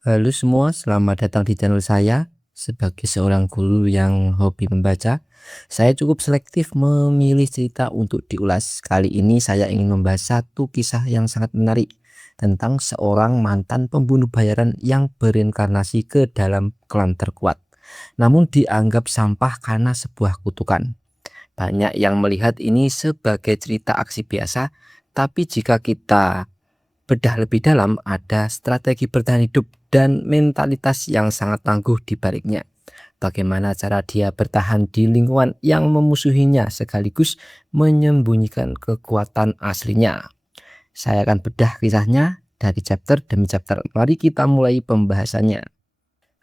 Halo semua, selamat datang di channel saya. Sebagai seorang guru yang hobi membaca, saya cukup selektif memilih cerita untuk diulas. Kali ini saya ingin membahas satu kisah yang sangat menarik tentang seorang mantan pembunuh bayaran yang berinkarnasi ke dalam klan terkuat. Namun dianggap sampah karena sebuah kutukan. Banyak yang melihat ini sebagai cerita aksi biasa, tapi jika kita bedah lebih dalam, ada strategi bertahan hidup dan mentalitas yang sangat tangguh di baliknya. Bagaimana cara dia bertahan di lingkungan yang memusuhinya sekaligus menyembunyikan kekuatan aslinya. Saya akan bedah kisahnya dari chapter demi chapter. Mari kita mulai pembahasannya.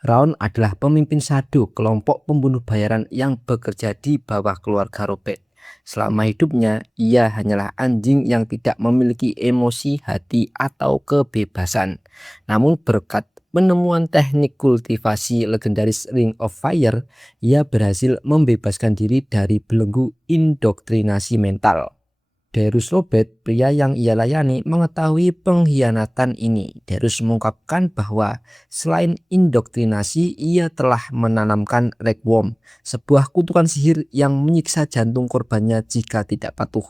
Raun adalah pemimpin Sado, kelompok pembunuh bayaran yang bekerja di bawah keluarga Robert. Selama hidupnya, ia hanyalah anjing yang tidak memiliki emosi, hati, atau kebebasan. Namun berkat penemuan teknik kultivasi legendaris Ring of Fire, ia berhasil membebaskan diri dari belenggu indoktrinasi mental. Darius Robert, pria yang ia layani, mengetahui pengkhianatan ini. Darius mengungkapkan bahwa selain indoktrinasi, ia telah menanamkan Requiem, sebuah kutukan sihir yang menyiksa jantung korbannya jika tidak patuh.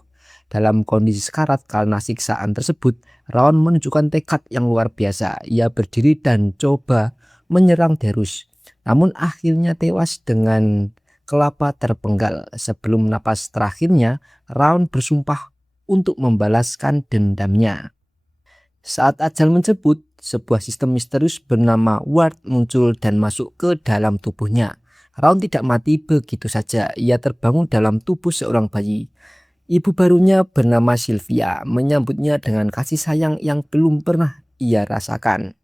Dalam kondisi sekarat karena siksaan tersebut, Raon menunjukkan tekad yang luar biasa. Ia berdiri dan coba menyerang Darius, namun akhirnya tewas dengan kelapa terpenggal. Sebelum napas terakhirnya, Raon bersumpah untuk membalaskan dendamnya. Saat ajal menjemput, sebuah sistem misterius bernama Ward muncul dan masuk ke dalam tubuhnya. Raun tidak mati begitu saja, ia terbangun dalam tubuh seorang bayi. Ibu barunya bernama Sylvia menyambutnya dengan kasih sayang yang belum pernah ia rasakan.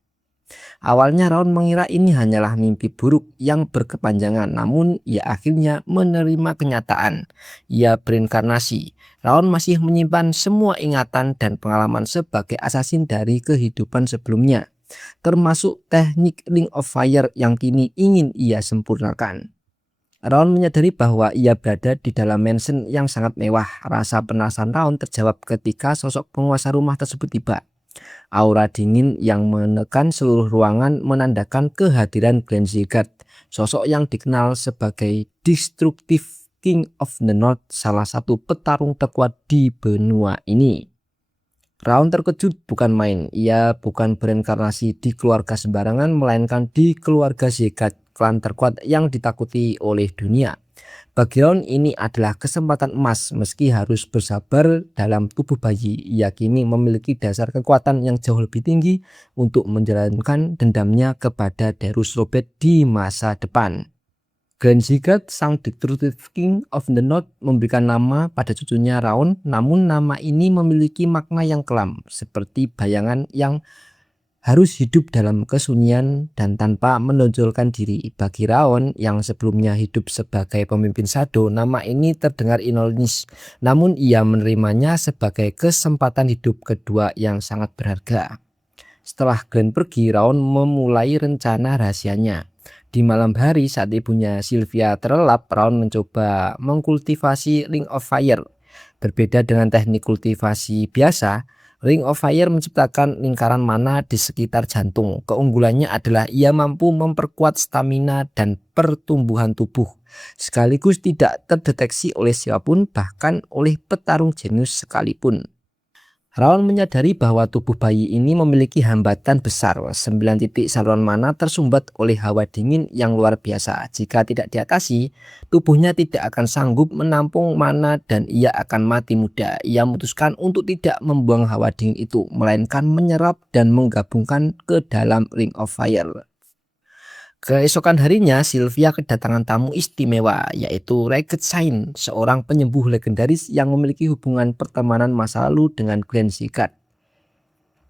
Awalnya Raun mengira ini hanyalah mimpi buruk yang berkepanjangan, namun ia akhirnya menerima kenyataan. Ia berinkarnasi. Raun masih menyimpan semua ingatan dan pengalaman sebagai assassin dari kehidupan sebelumnya, termasuk teknik Ring of Fire yang kini ingin ia sempurnakan. Raun menyadari bahwa ia berada di dalam mansion yang sangat mewah. Rasa penasaran Raun terjawab ketika sosok penguasa rumah tersebut tiba. Aura dingin yang menekan seluruh ruangan menandakan kehadiran Glenn Sigurd, sosok yang dikenal sebagai Destructive King of the North, salah satu petarung terkuat di benua ini. Raun terkejut bukan main, ia bukan berinkarnasi di keluarga sembarangan, melainkan di keluarga Sigurd, klan terkuat yang ditakuti oleh dunia. Bagi Raun ini adalah kesempatan emas. Meski harus bersabar dalam tubuh bayi, ia kini memiliki dasar kekuatan yang jauh lebih tinggi untuk menjalankan dendamnya kepada Darius Robert di masa depan. Glenn Sigurd, sang Destructive King of the North, memberikan nama pada cucunya Raun, namun nama ini memiliki makna yang kelam, seperti bayangan yang harus hidup dalam kesunyian dan tanpa menonjolkan diri. Bagi Raon yang sebelumnya hidup sebagai pemimpin Sado, nama ini terdengar ironis, namun ia menerimanya sebagai kesempatan hidup kedua yang sangat berharga. Setelah Glenn pergi, Raon memulai rencana rahasianya. Di malam hari saat ibunya Sylvia terlelap, Raon mencoba mengkultivasi Ring of Fire. Berbeda dengan teknik kultivasi biasa, Ring of Fire menciptakan lingkaran mana di sekitar jantung. Keunggulannya adalah ia mampu memperkuat stamina dan pertumbuhan tubuh, sekaligus tidak terdeteksi oleh siapapun, bahkan oleh petarung jenius sekalipun. Raon menyadari bahwa tubuh bayi ini memiliki hambatan besar. 9 titik saluran mana tersumbat oleh hawa dingin yang luar biasa. Jika tidak diatasi, tubuhnya tidak akan sanggup menampung mana dan ia akan mati muda. Ia memutuskan untuk tidak membuang hawa dingin itu, melainkan menyerap dan menggabungkan ke dalam Ring of Fire. Keesokan harinya, Sylvia kedatangan tamu istimewa, yaitu Ragged Sign, seorang penyembuh legendaris yang memiliki hubungan pertemanan masa lalu dengan Glenn Sigurd.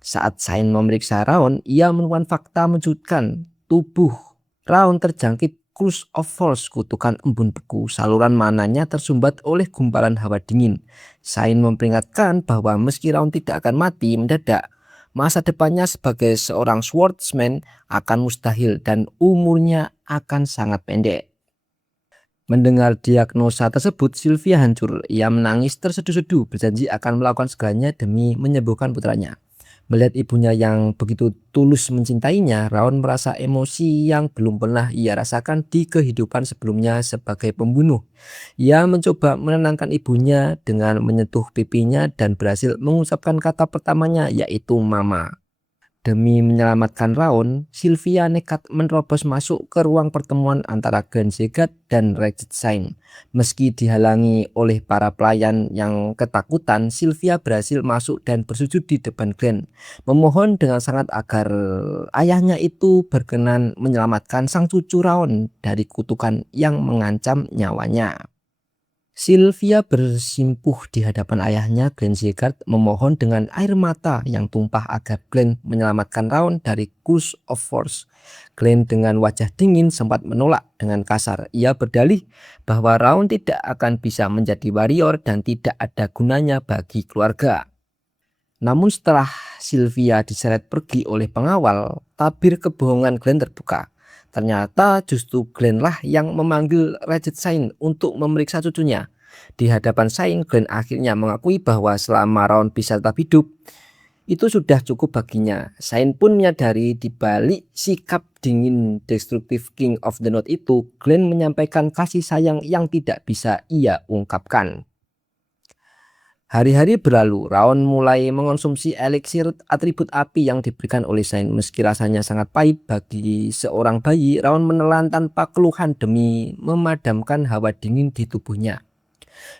Saat Sign memeriksa Raon, ia menemukan fakta mengejutkan. Tubuh Raon terjangkit Curse of Force, kutukan embun beku. Saluran mananya tersumbat oleh gumpalan hawa dingin. Sign memperingatkan bahwa meski Raon tidak akan mati mendadak, masa depannya sebagai seorang swordsman akan mustahil dan umurnya akan sangat pendek. Mendengar diagnosa tersebut, Sylvia hancur. Ia menangis terseduh-seduh, berjanji akan melakukan segalanya demi menyembuhkan putranya. Melihat ibunya yang begitu tulus mencintainya, Raon merasa emosi yang belum pernah ia rasakan di kehidupan sebelumnya sebagai pembunuh. Ia mencoba menenangkan ibunya dengan menyentuh pipinya dan berhasil mengucapkan kata pertamanya, yaitu "Mama". Demi menyelamatkan Raon, Sylvia nekat menerobos masuk ke ruang pertemuan antara Glenn Zegat dan Regit Sain. Meski dihalangi oleh para pelayan yang ketakutan, Sylvia berhasil masuk dan bersujud di depan Glenn, memohon dengan sangat agar ayahnya itu berkenan menyelamatkan sang cucu Raon dari kutukan yang mengancam nyawanya. Sylvia bersimpuh di hadapan ayahnya, Glenn Zegat, memohon dengan air mata yang tumpah agar Glenn menyelamatkan Raon dari Curse of Force. Glenn dengan wajah dingin sempat menolak dengan kasar. Ia berdalih bahwa Raon tidak akan bisa menjadi warrior dan tidak ada gunanya bagi keluarga. Namun setelah Sylvia diseret pergi oleh pengawal, tabir kebohongan Glenn terbuka. Ternyata justru Glenn lah yang memanggil Regit Sain untuk memeriksa cucunya. Di hadapan Sain, Glenn akhirnya mengakui bahwa selama Raon bisa tetap hidup, itu sudah cukup baginya. Sain pun menyadari di balik sikap dingin destruktif King of the North itu, Glenn menyampaikan kasih sayang yang tidak bisa ia ungkapkan. Hari-hari berlalu, Raon mulai mengonsumsi eliksir atribut api yang diberikan oleh Sain. Meski rasanya sangat pahit bagi seorang bayi, Raon menelan tanpa keluhan demi memadamkan hawa dingin di tubuhnya.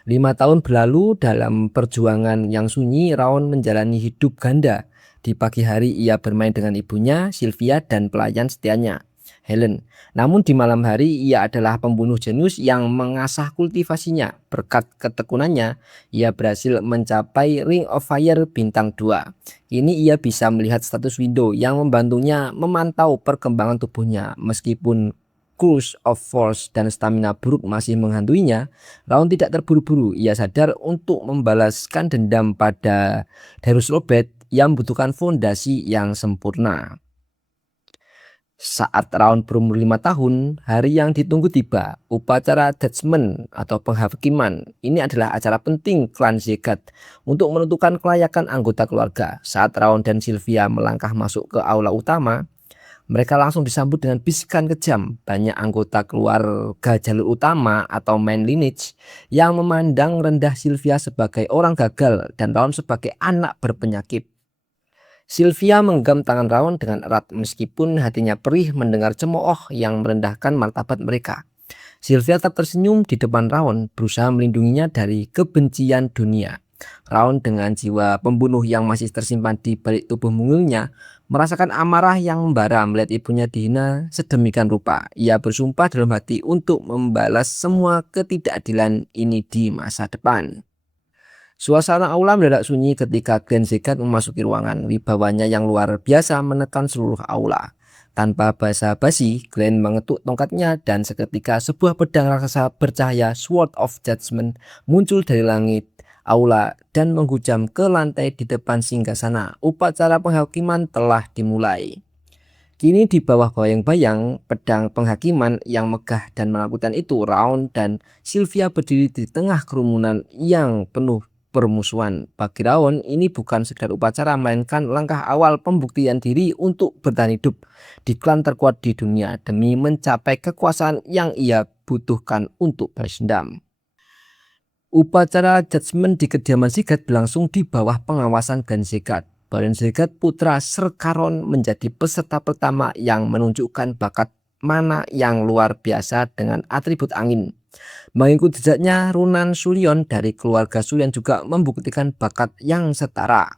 5 tahun berlalu dalam perjuangan yang sunyi, Raon menjalani hidup ganda. Di pagi hari ia bermain dengan ibunya, Sylvia, dan pelayan setianya, Helen. Namun di malam hari ia adalah pembunuh jenius yang mengasah kultivasinya. Berkat ketekunannya, ia berhasil mencapai Ring of Fire bintang 2. Kini ia bisa melihat status window yang membantunya memantau perkembangan tubuhnya. Meskipun Curse of Force dan stamina buruk masih menghantuinya, Raon tidak terburu-buru. Ia sadar untuk membalaskan dendam pada Darius Robert yang membutuhkan fondasi yang sempurna. Saat Raon berumur 5 tahun, hari yang ditunggu tiba. Upacara judgment atau penghakiman ini adalah acara penting klan Zegat untuk menentukan kelayakan anggota keluarga. Saat Raon dan Sylvia melangkah masuk ke aula utama, mereka langsung disambut dengan bisikan kejam. Banyak anggota keluarga jalur utama atau main lineage yang memandang rendah Sylvia sebagai orang gagal dan Raon sebagai anak berpenyakit. Sylvia menggenggam tangan Raon dengan erat meskipun hatinya perih mendengar cemooh yang merendahkan martabat mereka. Sylvia tetap tersenyum di depan Raon, berusaha melindunginya dari kebencian dunia. Raon dengan jiwa pembunuh yang masih tersimpan di balik tubuh mungilnya merasakan amarah yang membara melihat ibunya dihina sedemikian rupa. Ia bersumpah dalam hati untuk membalas semua ketidakadilan ini di masa depan. Suasana aula mendadak sunyi ketika Glenn Zegat memasuki ruangan. Wibawanya yang luar biasa menekan seluruh aula. Tanpa basa-basi, Glenn mengetuk tongkatnya dan seketika sebuah pedang raksasa bercahaya Sword of Judgment muncul dari langit aula dan menghujam ke lantai di depan singgasana. Upacara penghakiman telah dimulai. Kini di bawah bayang-bayang pedang penghakiman yang megah dan menakutkan itu, Raon dan Sylvia berdiri di tengah kerumunan yang penuh permusuhan. Bagi Raon, ini bukan sekedar upacara, melainkan langkah awal pembuktian diri untuk bertahan hidup di klan terkuat di dunia demi mencapai kekuasaan yang ia butuhkan untuk balas dendam. Upacara judgment di kediaman Zegat berlangsung di bawah pengawasan Glenn Zegat. Baron Zegat putra Ser Caron menjadi peserta pertama yang menunjukkan bakat mana yang luar biasa dengan atribut angin. Mengikuti jejaknya, Runan Sullion dari keluarga Sullion juga membuktikan bakat yang setara.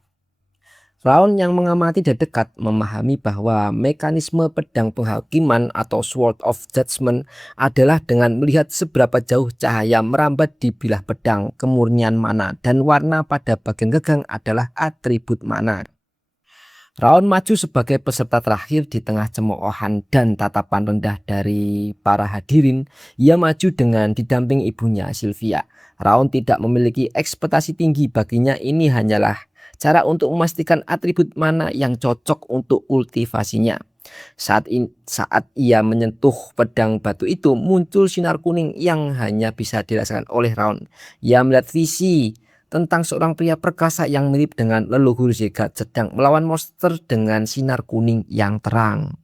Raon yang mengamati dari dekat memahami bahwa mekanisme pedang penghakiman atau Sword of Judgment adalah dengan melihat seberapa jauh cahaya merambat di bilah pedang. Kemurnian mana dan warna pada bagian gagang adalah atribut mana. Raon maju sebagai peserta terakhir di tengah cemoohan dan tatapan rendah dari para hadirin. Ia maju dengan didamping ibunya Sylvia. Raon tidak memiliki ekspektasi tinggi, baginya ini hanyalah cara untuk memastikan atribut mana yang cocok untuk kultivasinya. Saat ia menyentuh pedang batu itu, muncul sinar kuning yang hanya bisa dirasakan oleh Raon. Ia melihat visi tentang seorang pria perkasa yang mirip dengan leluhur Zegat sedang melawan monster dengan sinar kuning yang terang.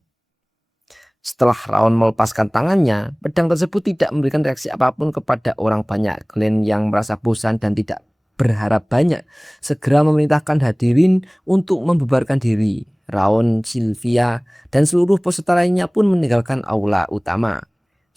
Setelah Raon melepaskan tangannya, pedang tersebut tidak memberikan reaksi apapun kepada orang banyak. Glenn yang merasa bosan dan tidak berharap banyak segera memerintahkan hadirin untuk membubarkan diri. Raon, Sylvia, dan seluruh peserta lainnya pun meninggalkan aula utama.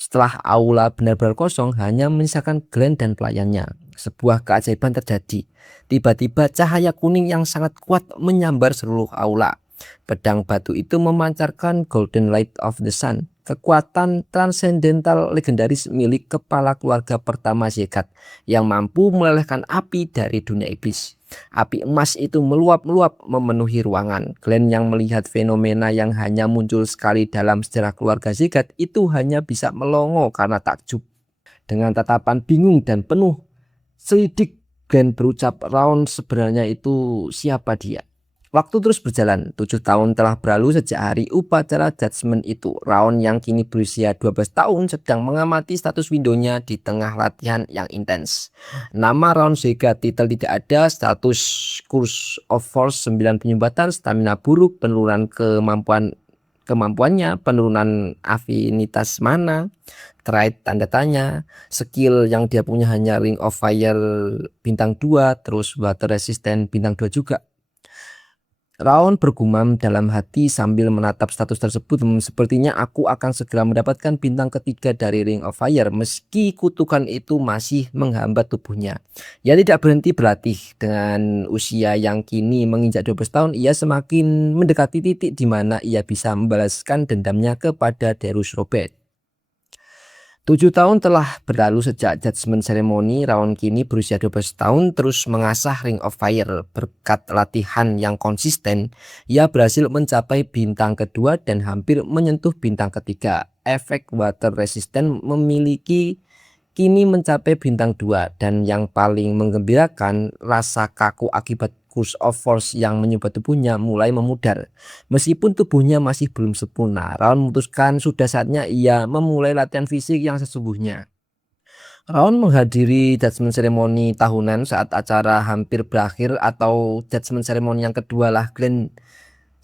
Setelah aula benar-benar kosong, hanya menyisakan Glenn dan pelayannya. Sebuah keajaiban terjadi. Tiba-tiba cahaya kuning yang sangat kuat menyambar seluruh aula. Pedang batu itu memancarkan Golden Light of the Sun, kekuatan transendental legendaris milik kepala keluarga pertama Zegat yang mampu melelehkan api dari dunia iblis. Api emas itu meluap-meluap memenuhi ruangan. Glenn yang melihat fenomena yang hanya muncul sekali dalam sejarah keluarga Zegat itu hanya bisa melongo karena takjub. Dengan tatapan bingung dan penuh selidik, Glenn berucap, Raon sebenarnya itu siapa dia? Waktu terus berjalan, 7 tahun telah berlalu sejak hari upacara judgement itu. Raon yang kini berusia 12 tahun sedang mengamati status windownya di tengah latihan yang intens. Nama Raon Zegat, titel tidak ada, status Curse of Force 9 penyumbatan, stamina buruk, penurunan kemampuannya, penurunan afinitas mana, trait tanda tanya, skill yang dia punya hanya Ring of Fire bintang 2, terus water resistant bintang 2 juga. Raon bergumam dalam hati sambil menatap status tersebut. Sepertinya aku akan segera mendapatkan bintang ketiga dari Ring of Fire meski kutukan itu masih menghambat tubuhnya. Ia tidak berhenti berlatih. Dengan usia yang kini menginjak 12 tahun, ia semakin mendekati titik di mana ia bisa membalaskan dendamnya kepada Darius Robert. 7 tahun telah berlalu sejak judgement ceremony. Raon kini berusia 12 tahun terus mengasah Ring of Fire. Berkat latihan yang konsisten, ia berhasil mencapai bintang kedua dan hampir menyentuh bintang ketiga. Efek water resistant memiliki kini mencapai bintang 2, dan yang paling menggembirakan, rasa kaku akibat Curse of Force yang menyumbat tubuhnya mulai memudar. Meskipun tubuhnya masih belum sempurna, Raon memutuskan sudah saatnya ia memulai latihan fisik yang sesungguhnya. Raon menghadiri judgement ceremony tahunan saat acara hampir berakhir, atau judgement ceremony yang kedua lah. Glenn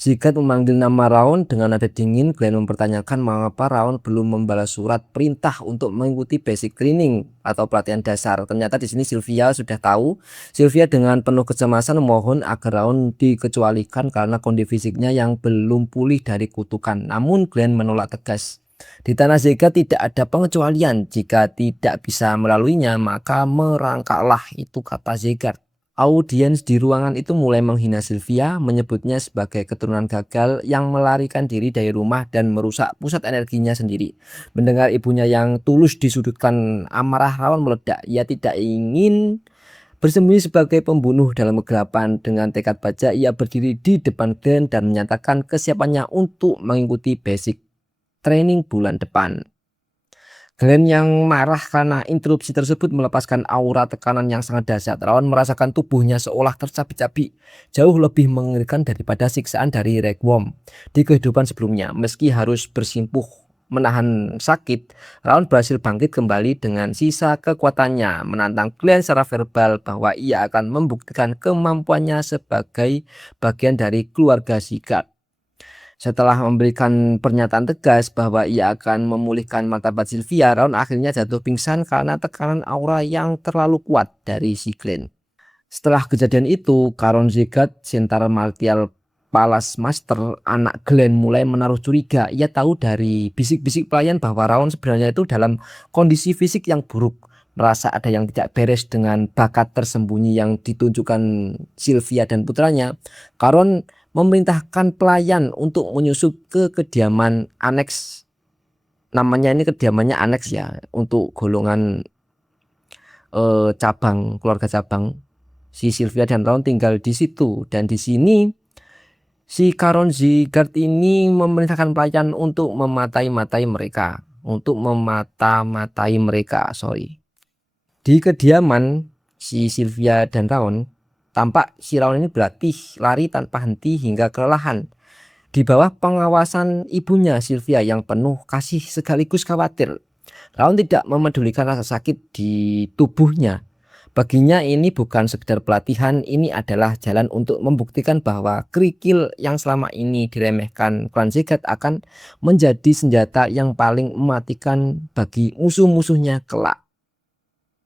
Zegat memanggil nama Raon dengan nada dingin. Glenn mempertanyakan mengapa Raon belum membalas surat perintah untuk mengikuti basic training atau pelatihan dasar. Ternyata di sini Sylvia sudah tahu. Sylvia dengan penuh kecemasan memohon agar Raon dikecualikan karena kondisi fisiknya yang belum pulih dari kutukan. Namun Glenn menolak tegas. Di tanah Zegat tidak ada pengecualian. Jika tidak bisa melaluinya, maka merangkaklah, itu kata Zegat. Audiens di ruangan itu mulai menghina Sylvia, menyebutnya sebagai keturunan gagal yang melarikan diri dari rumah dan merusak pusat energinya sendiri. Mendengar ibunya yang tulus disudutkan, amarah Raon meledak. Ia tidak ingin bersembunyi sebagai pembunuh dalam kegelapan. Dengan tekad baja, ia berdiri di depan Glenn dan menyatakan kesiapannya untuk mengikuti basic training bulan depan. Glenn yang marah karena interupsi tersebut melepaskan aura tekanan yang sangat dahsyat. Raon merasakan tubuhnya seolah tercabik-cabik, jauh lebih mengerikan daripada siksaan dari Requiem di kehidupan sebelumnya. Meski harus bersimpuh menahan sakit, Raon berhasil bangkit kembali dengan sisa kekuatannya, menantang Glenn secara verbal bahwa ia akan membuktikan kemampuannya sebagai bagian dari keluarga Zegat. Setelah memberikan pernyataan tegas bahwa ia akan memulihkan martabat Sylvia, Raon akhirnya jatuh pingsan karena tekanan aura yang terlalu kuat dari si Glenn. Setelah kejadian itu, Caron Zegat, Centaur Martial Palace Master, anak Glenn, mulai menaruh curiga. Ia tahu dari bisik-bisik pelayan bahwa Raon sebenarnya itu dalam kondisi fisik yang buruk. Merasa ada yang tidak beres dengan bakat tersembunyi yang ditunjukkan Sylvia dan putranya, Caron memerintahkan pelayan untuk menyusup ke kediaman aneks. Namanya ini kediamannya aneks ya, untuk golongan cabang, keluarga cabang. Si Sylvia dan Raon tinggal di situ, dan di sini si Caron Zegat ini memerintahkan pelayan untuk memata-matai mereka, Di kediaman si Sylvia dan Raon, tampak si Raon ini berlatih lari tanpa henti hingga kelelahan. Di bawah pengawasan ibunya Sylvia yang penuh kasih sekaligus khawatir. Raon tidak memedulikan rasa sakit di tubuhnya. Baginya ini bukan sekedar pelatihan, ini adalah jalan untuk membuktikan bahwa kerikil yang selama ini diremehkan klan Zegat akan menjadi senjata yang paling mematikan bagi musuh-musuhnya kelak.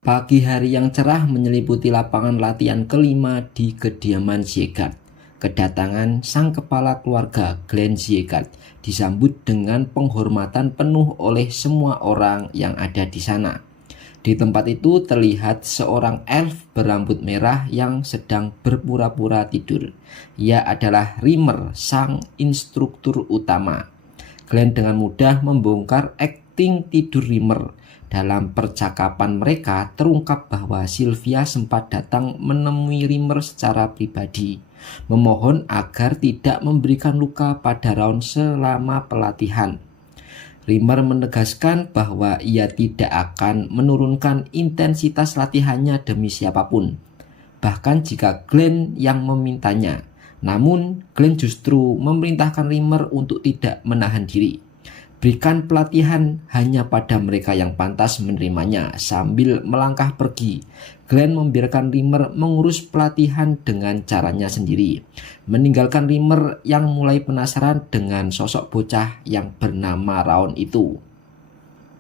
Pagi hari yang cerah menyeliputi lapangan latihan kelima di kediaman Zegat. Kedatangan sang kepala keluarga Glenn Zegat disambut dengan penghormatan penuh oleh semua orang yang ada di sana. Di tempat itu terlihat seorang elf berambut merah yang sedang berpura-pura tidur. Ia adalah Rimmer, sang instruktur utama. Glenn dengan mudah membongkar akting tidur Rimmer. Dalam percakapan mereka terungkap bahwa Sylvia sempat datang menemui Rimmer secara pribadi, memohon agar tidak memberikan luka pada Raun selama pelatihan. Rimmer menegaskan bahwa ia tidak akan menurunkan intensitas latihannya demi siapapun, bahkan jika Glenn yang memintanya. Namun, Glenn justru memerintahkan Rimmer untuk tidak menahan diri. Berikan pelatihan hanya pada mereka yang pantas menerimanya. Sambil melangkah pergi, Glenn membiarkan Rimmer mengurus pelatihan dengan caranya sendiri, meninggalkan Rimmer yang mulai penasaran dengan sosok bocah yang bernama Raun itu.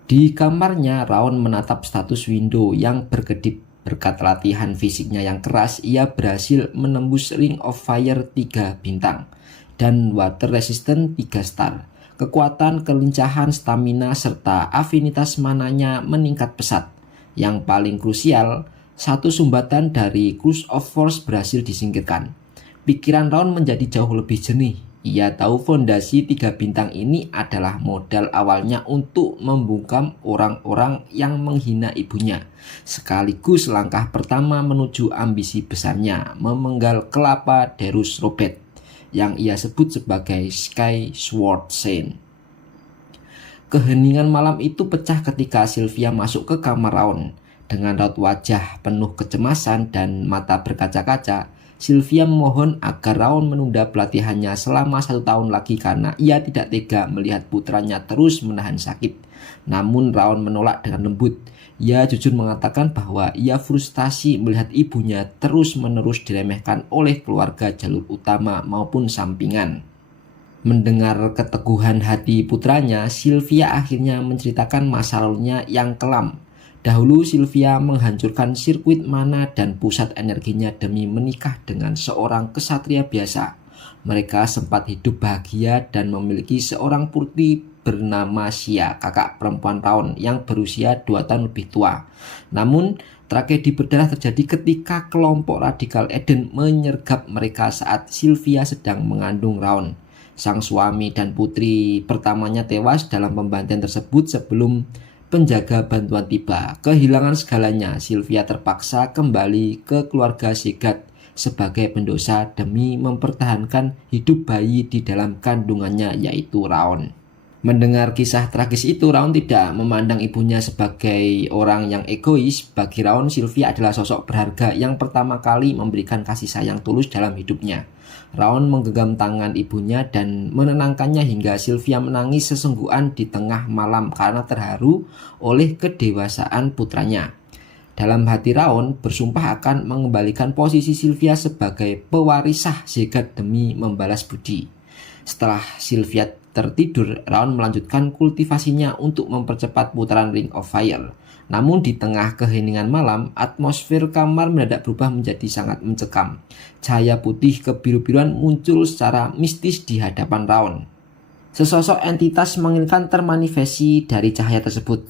Di kamarnya, Raun menatap status window yang berkedip. Berkat latihan fisiknya yang keras, ia berhasil menembus Ring of Fire 3 bintang dan Water Resistant 3 star. Kekuatan, kelincahan, stamina, serta afinitas mananya meningkat pesat. Yang paling krusial, satu sumbatan dari Cruise of Force berhasil disingkirkan. Pikiran Raun menjadi jauh lebih jernih. Ia tahu fondasi 3 bintang ini adalah modal awalnya untuk membungkam orang-orang yang menghina ibunya. Sekaligus langkah pertama menuju ambisi besarnya, memenggal kelapa Derus Robert, yang ia sebut sebagai Sky Sword Saint. Keheningan malam itu pecah ketika Sylvia masuk ke kamar Raun. Dengan raut wajah penuh kecemasan dan mata berkaca-kaca, Sylvia memohon agar Raun menunda pelatihannya selama 1 tahun lagi karena ia tidak tega melihat putranya terus menahan sakit. Namun Raun menolak dengan lembut. Ia jujur mengatakan bahwa ia frustasi melihat ibunya terus-menerus diremehkan oleh keluarga jalur utama maupun sampingan. Mendengar keteguhan hati putranya, Sylvia akhirnya menceritakan masa lalunya yang kelam. Dahulu Sylvia menghancurkan sirkuit mana dan pusat energinya demi menikah dengan seorang kesatria biasa. Mereka sempat hidup bahagia dan memiliki seorang putri bernama Xia, kakak perempuan Raun yang berusia 2 tahun lebih tua. Namun, tragedi berdarah terjadi ketika kelompok radikal Eden menyergap mereka saat Sylvia sedang mengandung Raun. Sang suami dan putri pertamanya tewas dalam pembantaian tersebut sebelum penjaga bantuan tiba. Kehilangan segalanya, Sylvia terpaksa kembali ke keluarga Zegat sebagai pendosa demi mempertahankan hidup bayi di dalam kandungannya, yaitu Raun. Mendengar kisah tragis itu, Raun tidak memandang ibunya sebagai orang yang egois. Bagi Raun, Sylvia adalah sosok berharga yang pertama kali memberikan kasih sayang tulus dalam hidupnya. Raun menggenggam tangan ibunya dan menenangkannya hingga Sylvia menangis sesungguhan di tengah malam karena terharu oleh kedewasaan putranya. Dalam hati Raun bersumpah akan mengembalikan posisi Sylvia sebagai pewarisah Zegat demi membalas budi. Setelah Sylvia tertidur, Raun melanjutkan kultivasinya untuk mempercepat putaran Ring of Fire. Namun di tengah keheningan malam, atmosfer kamar mendadak berubah menjadi sangat mencekam. Cahaya putih kebiru-biruan muncul secara mistis di hadapan Raun. Sesosok entitas mengerikan termanifestasi dari cahaya tersebut.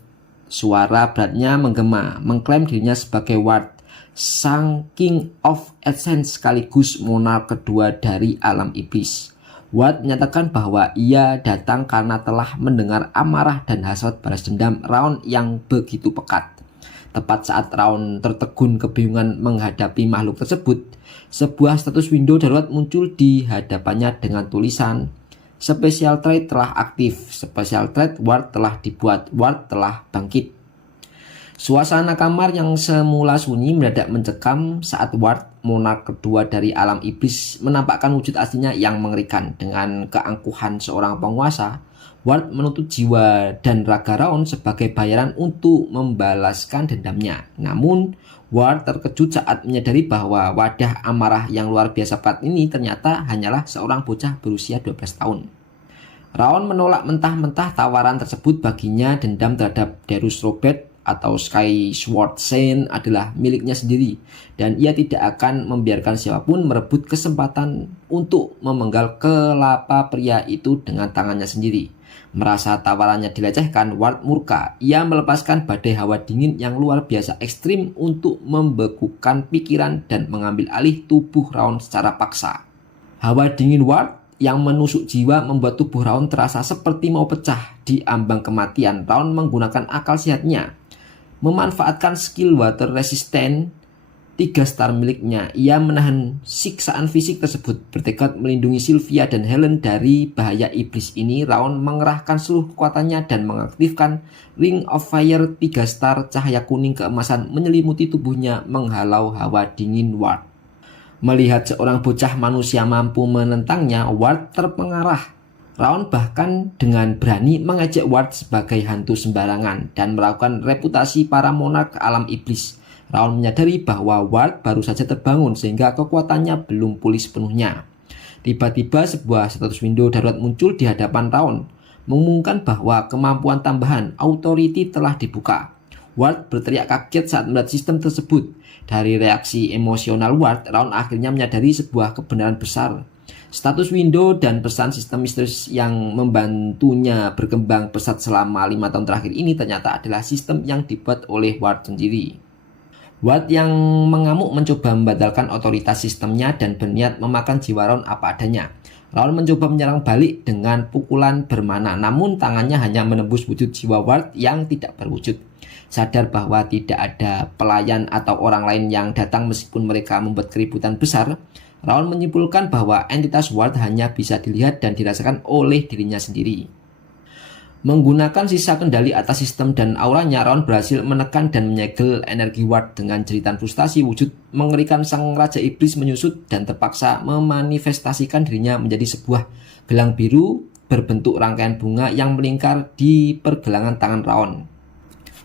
Suara beratnya menggema, mengklaim dirinya sebagai Ward, sang King of Essence sekaligus monark kedua dari alam iblis. Ward menyatakan bahwa ia datang karena telah mendengar amarah dan hasrat balas dendam Raun yang begitu pekat. Tepat saat Raun tertegun kebingungan menghadapi makhluk tersebut, sebuah status window darurat muncul di hadapannya dengan tulisan Special Trait telah aktif, Special Trait Ward telah dibuat, Ward telah bangkit. Suasana kamar yang semula sunyi mendadak mencekam saat Ward, monark kedua dari alam iblis, menampakkan wujud aslinya yang mengerikan. Dengan keangkuhan seorang penguasa, Ward menuntut jiwa dan raga Raon sebagai bayaran untuk membalaskan dendamnya. Namun, Ward terkejut saat menyadari bahwa wadah amarah yang luar biasa Pratt ini ternyata hanyalah seorang bocah berusia 12 tahun. Raon menolak mentah-mentah tawaran tersebut. Baginya dendam terhadap Darius Robert atau Skyward Saint adalah miliknya sendiri, dan ia tidak akan membiarkan siapapun merebut kesempatan untuk memenggal kelapa pria itu dengan tangannya sendiri. Merasa tawarannya dilecehkan, Ward murka. Ia melepaskan badai hawa dingin yang luar biasa ekstrim untuk membekukan pikiran dan mengambil alih tubuh Raon secara paksa. Hawa dingin Ward yang menusuk jiwa membuat tubuh Raon terasa seperti mau pecah. Di ambang kematian, Raon menggunakan akal sehatnya, memanfaatkan skill water resistant 3 star miliknya. Ia menahan siksaan fisik tersebut. Bertekad melindungi Sylvia dan Helen dari bahaya iblis ini, Raon mengerahkan seluruh kekuatannya dan mengaktifkan Ring of Fire 3 star. Cahaya kuning keemasan menyelimuti tubuhnya, menghalau hawa dingin Ward. Melihat seorang bocah manusia mampu menentangnya, Ward terpengarah. Raon bahkan dengan berani mengejek Ward sebagai hantu sembarangan dan melakukan reputasi para monark alam iblis. Raon menyadari bahwa Ward baru saja terbangun sehingga kekuatannya belum pulih sepenuhnya. Tiba-tiba sebuah status window darurat muncul di hadapan Raon, mengumumkan bahwa kemampuan tambahan Authority telah dibuka. Ward berteriak kaget saat melihat sistem tersebut. Dari reaksi emosional Ward, Raon akhirnya menyadari sebuah kebenaran besar. Status window dan pesan sistem misterius yang membantunya berkembang pesat selama 5 tahun terakhir ini ternyata adalah sistem yang dibuat oleh Ward sendiri. Ward yang mengamuk mencoba membatalkan otoritas sistemnya dan berniat memakan jiwa Raon apa adanya. Raon mencoba menyerang balik dengan pukulan bermana, namun tangannya hanya menembus wujud jiwa Ward yang tidak berwujud. Sadar bahwa tidak ada pelayan atau orang lain yang datang meskipun mereka membuat keributan besar, Raon menyimpulkan bahwa entitas Ward hanya bisa dilihat dan dirasakan oleh dirinya sendiri. Menggunakan sisa kendali atas sistem dan auranya, Raon berhasil menekan dan menyegel energi Ward. Dengan jeritan frustasi, wujud mengerikan sang Raja Iblis menyusut dan terpaksa memanifestasikan dirinya menjadi sebuah gelang biru berbentuk rangkaian bunga yang melingkar di pergelangan tangan Raon.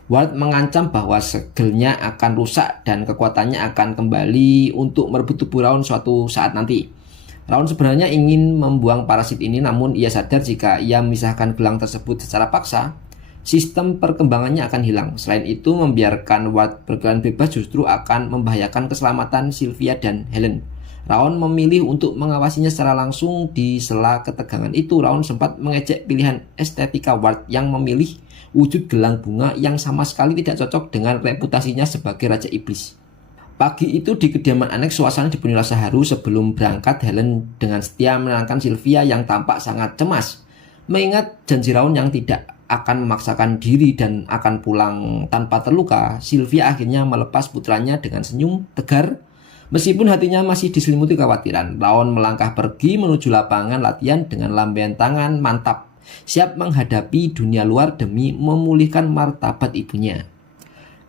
Ward mengancam bahwa segelnya akan rusak dan kekuatannya akan kembali untuk merebut tubuh Raon suatu saat nanti. Raon sebenarnya ingin membuang parasit ini, namun ia sadar jika ia memisahkan gelang tersebut secara paksa, sistem perkembangannya akan hilang. Selain itu, membiarkan Ward berjalan bebas justru akan membahayakan keselamatan Sylvia dan Helen. Raon memilih untuk mengawasinya secara langsung. Di sela ketegangan itu, Raon sempat mengejek pilihan estetika Ward yang memilih wujud gelang bunga yang sama sekali tidak cocok dengan reputasinya sebagai Raja Iblis. Pagi itu di kediaman aneks, suasana dipenuhi rasa haru. Sebelum berangkat, Helen dengan setia menenangkan Sylvia yang tampak sangat cemas. Mengingat janji Raon yang tidak akan memaksakan diri dan akan pulang tanpa terluka, Sylvia akhirnya melepas putranya dengan senyum tegar. Meskipun hatinya masih diselimuti kekhawatiran, Raon melangkah pergi menuju lapangan latihan dengan lambaian tangan mantap, siap menghadapi dunia luar demi memulihkan martabat ibunya.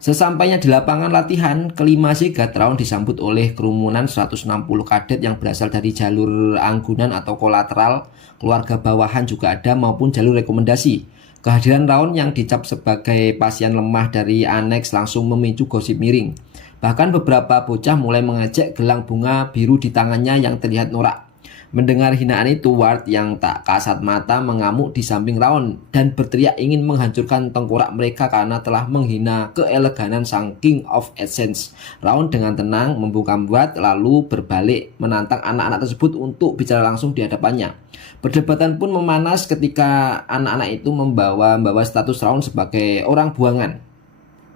Sesampainya di lapangan latihan, kelima Zegat, Raon disambut oleh kerumunan 160 kadet yang berasal dari jalur anggunan atau kolateral, keluarga bawahan juga ada maupun jalur rekomendasi. Kehadiran Raon yang dicap sebagai pasien lemah dari aneks langsung memicu gosip miring. Bahkan beberapa bocah mulai mengejek gelang bunga biru di tangannya yang terlihat norak. Mendengar hinaan itu, Ward yang tak kasat mata mengamuk di samping Raon dan berteriak ingin menghancurkan tengkorak mereka karena telah menghina keeleganan sang King of Essence. Raon dengan tenang membuka Ward lalu berbalik menantang anak-anak tersebut untuk bicara langsung di hadapannya. Perdebatan pun memanas ketika anak-anak itu membawa status Raon sebagai orang buangan.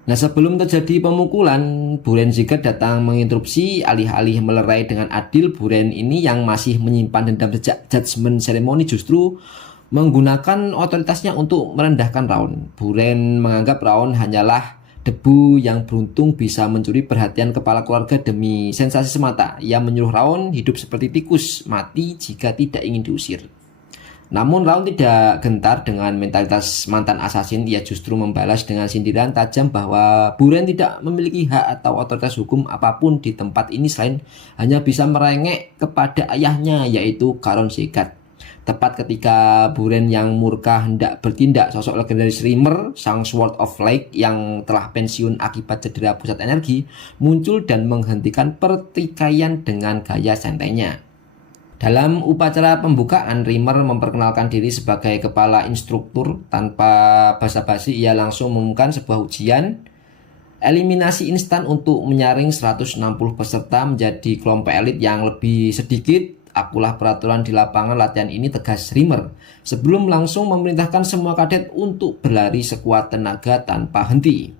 Nah, sebelum terjadi pemukulan, Buren Zegat datang menginterupsi. Alih-alih melerai dengan adil, Buren ini yang masih menyimpan dendam sejak Judgment Ceremony justru menggunakan otoritasnya untuk merendahkan Raon. Buren menganggap Raon hanyalah debu yang beruntung bisa mencuri perhatian kepala keluarga demi sensasi semata. Ia menyuruh Raon hidup seperti tikus, mati jika tidak ingin diusir. Namun Raon tidak gentar dengan mentalitas mantan asasin. Ia justru membalas dengan sindiran tajam bahwa Buren tidak memiliki hak atau otoritas hukum apapun di tempat ini selain hanya bisa merengek kepada ayahnya, yaitu Caron Zegat. Tepat ketika Buren yang murka hendak bertindak, sosok legendaris Rimmer, sang Sword of Light yang telah pensiun akibat cedera pusat energi, muncul dan menghentikan pertikaian dengan gaya santainya. Dalam upacara pembukaan, Rimmer memperkenalkan diri sebagai kepala instruktur. Tanpa basa-basi, ia langsung mengumumkan sebuah ujian eliminasi instan untuk menyaring 160 peserta menjadi kelompok elit yang lebih sedikit. Akulah peraturan di lapangan latihan ini, tegas Rimmer, sebelum langsung memerintahkan semua kadet untuk berlari sekuat tenaga tanpa henti.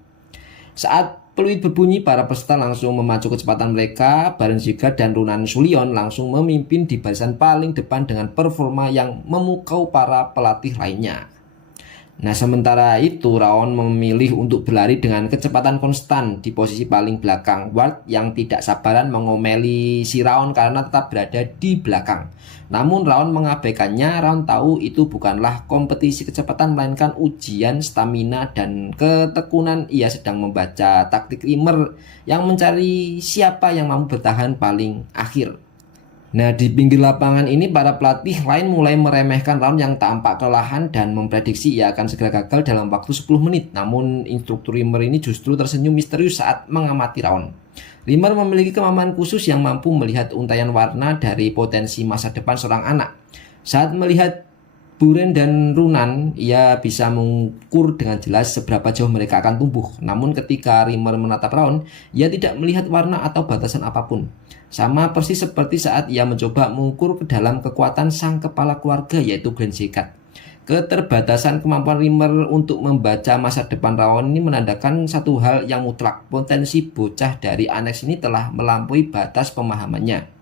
Saat peluit berbunyi, para peserta langsung memacu kecepatan mereka. Baron Sigurd dan Runan Sullion langsung memimpin di barisan paling depan dengan performa yang memukau para pelatih lainnya. Nah, sementara itu Raon memilih untuk berlari dengan kecepatan konstan di posisi paling belakang. Ward yang tidak sabaran mengomeli si Raon karena tetap berada di belakang. Namun Raon mengabaikannya. Raon tahu itu bukanlah kompetisi kecepatan, melainkan ujian stamina dan ketekunan. Ia sedang membaca taktik Rimmer yang mencari siapa yang mampu bertahan paling akhir. Nah, di pinggir lapangan ini para pelatih lain mulai meremehkan Raon yang tampak kelelahan dan memprediksi ia akan segera gagal dalam waktu 10 menit. Namun instruktur Rimmer ini justru tersenyum misterius saat mengamati Raon. Rimmer memiliki kemampuan khusus yang mampu melihat untaian warna dari potensi masa depan seorang anak. Saat melihat Buren dan Runan, ia bisa mengukur dengan jelas seberapa jauh mereka akan tumbuh. Namun ketika Rimmer menatap Raon, ia tidak melihat warna atau batasan apapun. Sama persis seperti saat ia mencoba mengukur ke dalam kekuatan sang kepala keluarga, yaitu Glenn Zekat. Keterbatasan kemampuan Rimmer untuk membaca masa depan Raon ini menandakan satu hal yang mutlak. Potensi bocah dari Annex ini telah melampaui batas pemahamannya.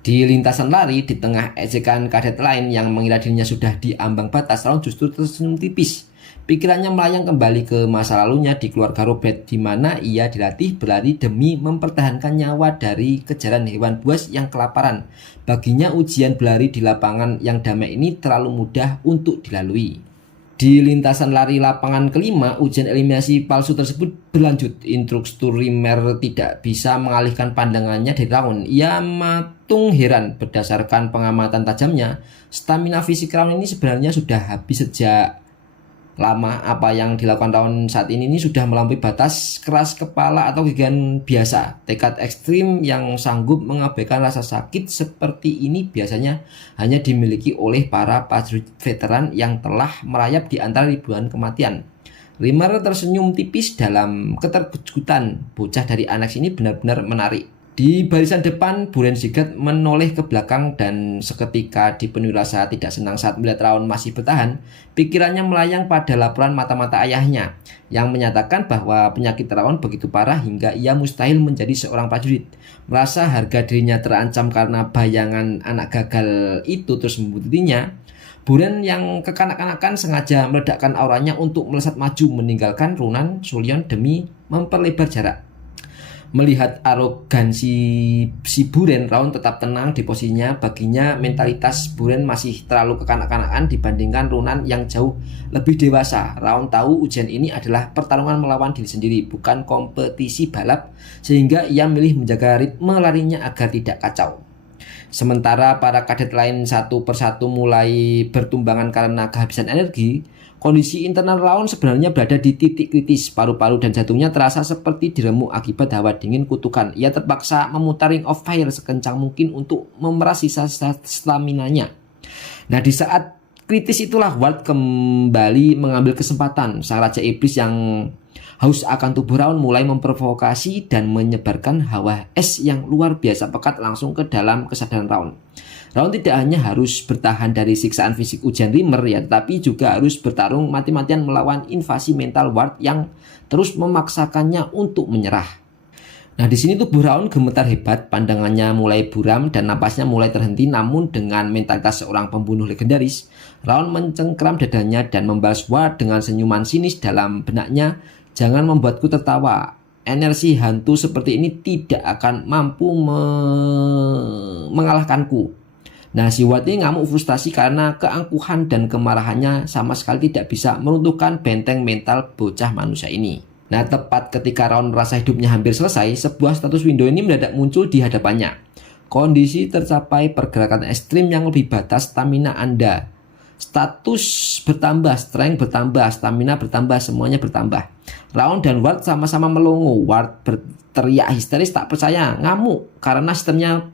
Di lintasan lari, di tengah ejekan kadet lain yang mengira dirinya sudah di ambang batas, Raon justru tersenyum tipis. Pikirannya melayang kembali ke masa lalunya di keluarga Robert, di mana ia dilatih berlari demi mempertahankan nyawa dari kejaran hewan buas yang kelaparan. Baginya ujian berlari di lapangan yang damai ini terlalu mudah untuk dilalui. Di lintasan lari lapangan kelima, ujian eliminasi palsu tersebut berlanjut. Instruktur Rimmer tidak bisa mengalihkan pandangannya dari Raon. Ia matung heran berdasarkan pengamatan tajamnya. Stamina fisik Raon ini sebenarnya sudah habis sejak lama. Apa yang dilakukan Raon saat ini sudah melampaui batas keras kepala atau gigian biasa. Tekad ekstrim yang sanggup mengabaikan rasa sakit seperti ini biasanya hanya dimiliki oleh para prajurit veteran yang telah merayap di antara ribuan kematian. Rimmer tersenyum tipis dalam keterkejutan. Bocah dari Annex ini benar-benar menarik. Di barisan depan, Buren Sigurd menoleh ke belakang dan seketika dipenuhi rasa tidak senang saat melihat Raon masih bertahan. Pikirannya melayang pada laporan mata-mata ayahnya yang menyatakan bahwa penyakit Raon begitu parah hingga ia mustahil menjadi seorang prajurit. Merasa harga dirinya terancam karena bayangan anak gagal itu terus membututinya, Buren yang kekanak-kanakan sengaja meledakkan auranya untuk melesat maju meninggalkan Runan Sullion demi memperlebar jarak. Melihat arogansi si Buren, Raon tetap tenang di posisinya. Baginya mentalitas Buren masih terlalu kekanak-kanakan dibandingkan Runan yang jauh lebih dewasa. Raon tahu ujian ini adalah pertarungan melawan diri sendiri, bukan kompetisi balap, sehingga ia milih menjaga ritme larinya agar tidak kacau. Sementara para kadet lain satu persatu mulai bertumbangan karena kehabisan energi, kondisi internal Raon sebenarnya berada di titik kritis. Paru-paru dan jantungnya terasa seperti diremuk akibat hawa dingin kutukan. Ia terpaksa memutar Ring of Fire sekencang mungkin untuk memeras sisa staminanya. Nah, di saat kritis itulah Ward kembali mengambil kesempatan. Sang Raja Iblis yang haus akan tubuh Raon mulai memprovokasi dan menyebarkan hawa es yang luar biasa pekat langsung ke dalam kesadaran Raon. Raon tidak hanya harus bertahan dari siksaan fisik ujian Rimmer ya, tetapi juga harus bertarung mati-matian melawan invasi mental Ward yang terus memaksakannya untuk menyerah. Nah, di sini tubuh Raon gemetar hebat, pandangannya mulai buram dan napasnya mulai terhenti. Namun dengan mentalitas seorang pembunuh legendaris, Raon mencengkram dadanya dan membalas Ward dengan senyuman sinis dalam benaknya. Jangan membuatku tertawa. Energi hantu seperti ini tidak akan mampu mengalahkanku. Nah, si Ward ini ngamuk frustasi karena keangkuhan dan kemarahannya sama sekali tidak bisa meruntuhkan benteng mental bocah manusia ini. Nah, tepat ketika Raon merasa hidupnya hampir selesai, sebuah status window ini mendadak muncul di hadapannya. Kondisi tercapai pergerakan ekstrim yang lebih batas stamina Anda. Status bertambah, strength bertambah, stamina bertambah, semuanya bertambah. Raon dan Ward sama-sama melongo. Ward berteriak histeris tak percaya, ngamuk karena sistemnya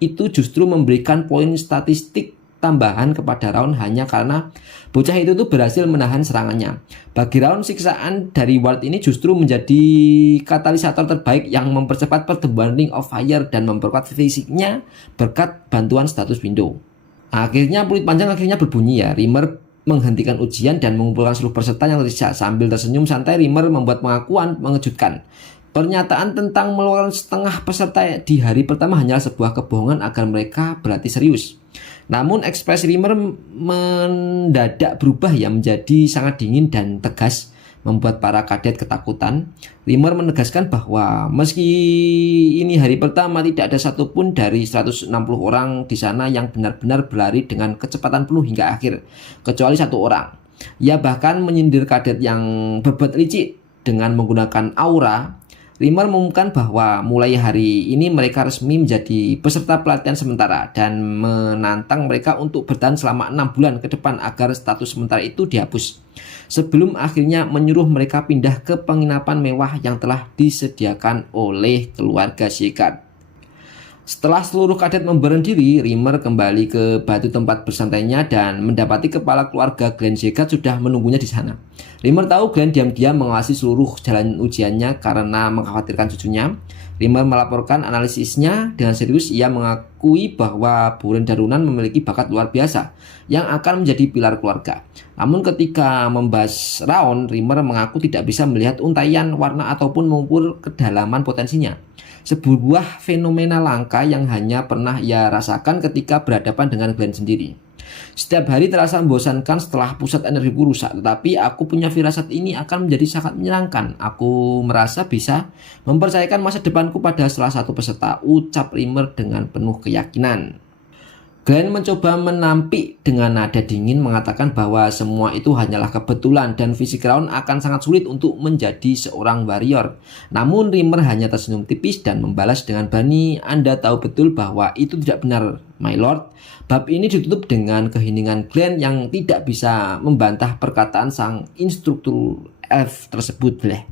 itu justru memberikan poin statistik tambahan kepada Raon hanya karena bocah itu tuh berhasil menahan serangannya. Bagi Raon, siksaan dari Ward ini justru menjadi katalisator terbaik yang mempercepat pertumbuhan Ring of Fire dan memperkuat fisiknya berkat bantuan status window. Akhirnya peluit panjang akhirnya berbunyi ya. Rimmer menghentikan ujian dan mengumpulkan seluruh peserta yang tersiap. Sambil tersenyum santai, Rimmer membuat pengakuan mengejutkan. Pernyataan tentang mengeluarkan setengah peserta di hari pertama hanyalah sebuah kebohongan agar mereka berlatih serius. Namun ekspresi Rimmer mendadak berubah ya menjadi sangat dingin dan tegas, membuat para kadet ketakutan. Rimmer menegaskan bahwa meski ini hari pertama, tidak ada satupun dari 160 orang di sana yang benar-benar berlari dengan kecepatan penuh hingga akhir, kecuali satu orang. Ia bahkan menyindir kadet yang berbuat licik dengan menggunakan aura. Rimmer mengumumkan bahwa mulai hari ini mereka resmi menjadi peserta pelatihan sementara dan menantang mereka untuk bertahan selama 6 bulan ke depan agar status sementara itu dihapus. Sebelum akhirnya menyuruh mereka pindah ke penginapan mewah yang telah disediakan oleh keluarga Shepard. Setelah seluruh kadet memberanikan diri, Rimmer kembali ke batu tempat bersantainya dan mendapati kepala keluarga Glenn Shepard sudah menunggunya di sana. Rimmer tahu Glenn diam-diam mengawasi seluruh jalan ujiannya karena mengkhawatirkan cucunya. Rimmer melaporkan analisisnya dengan serius. Ia mengakui bahwa Buren Darunan memiliki bakat luar biasa yang akan menjadi pilar keluarga. Namun ketika membahas Raon, Rimmer mengaku tidak bisa melihat untaian warna ataupun mengukur kedalaman potensinya. Sebuah fenomena langka yang hanya pernah ia rasakan ketika berhadapan dengan Glenn sendiri. Setiap hari terasa membosankan setelah pusat energiku rusak, tetapi aku punya firasat ini akan menjadi sangat menyenangkan. Aku merasa bisa mempercayakan masa depanku pada salah satu peserta, ucap Rimmer dengan penuh keyakinan. Glenn mencoba menampik dengan nada dingin, mengatakan bahwa semua itu hanyalah kebetulan dan fisik Raon akan sangat sulit untuk menjadi seorang warrior. Namun Rimmer hanya tersenyum tipis dan membalas dengan berani, Anda tahu betul bahwa itu tidak benar, my lord. Bab ini ditutup dengan keheningan Glenn yang tidak bisa membantah perkataan sang instruktur elf tersebut.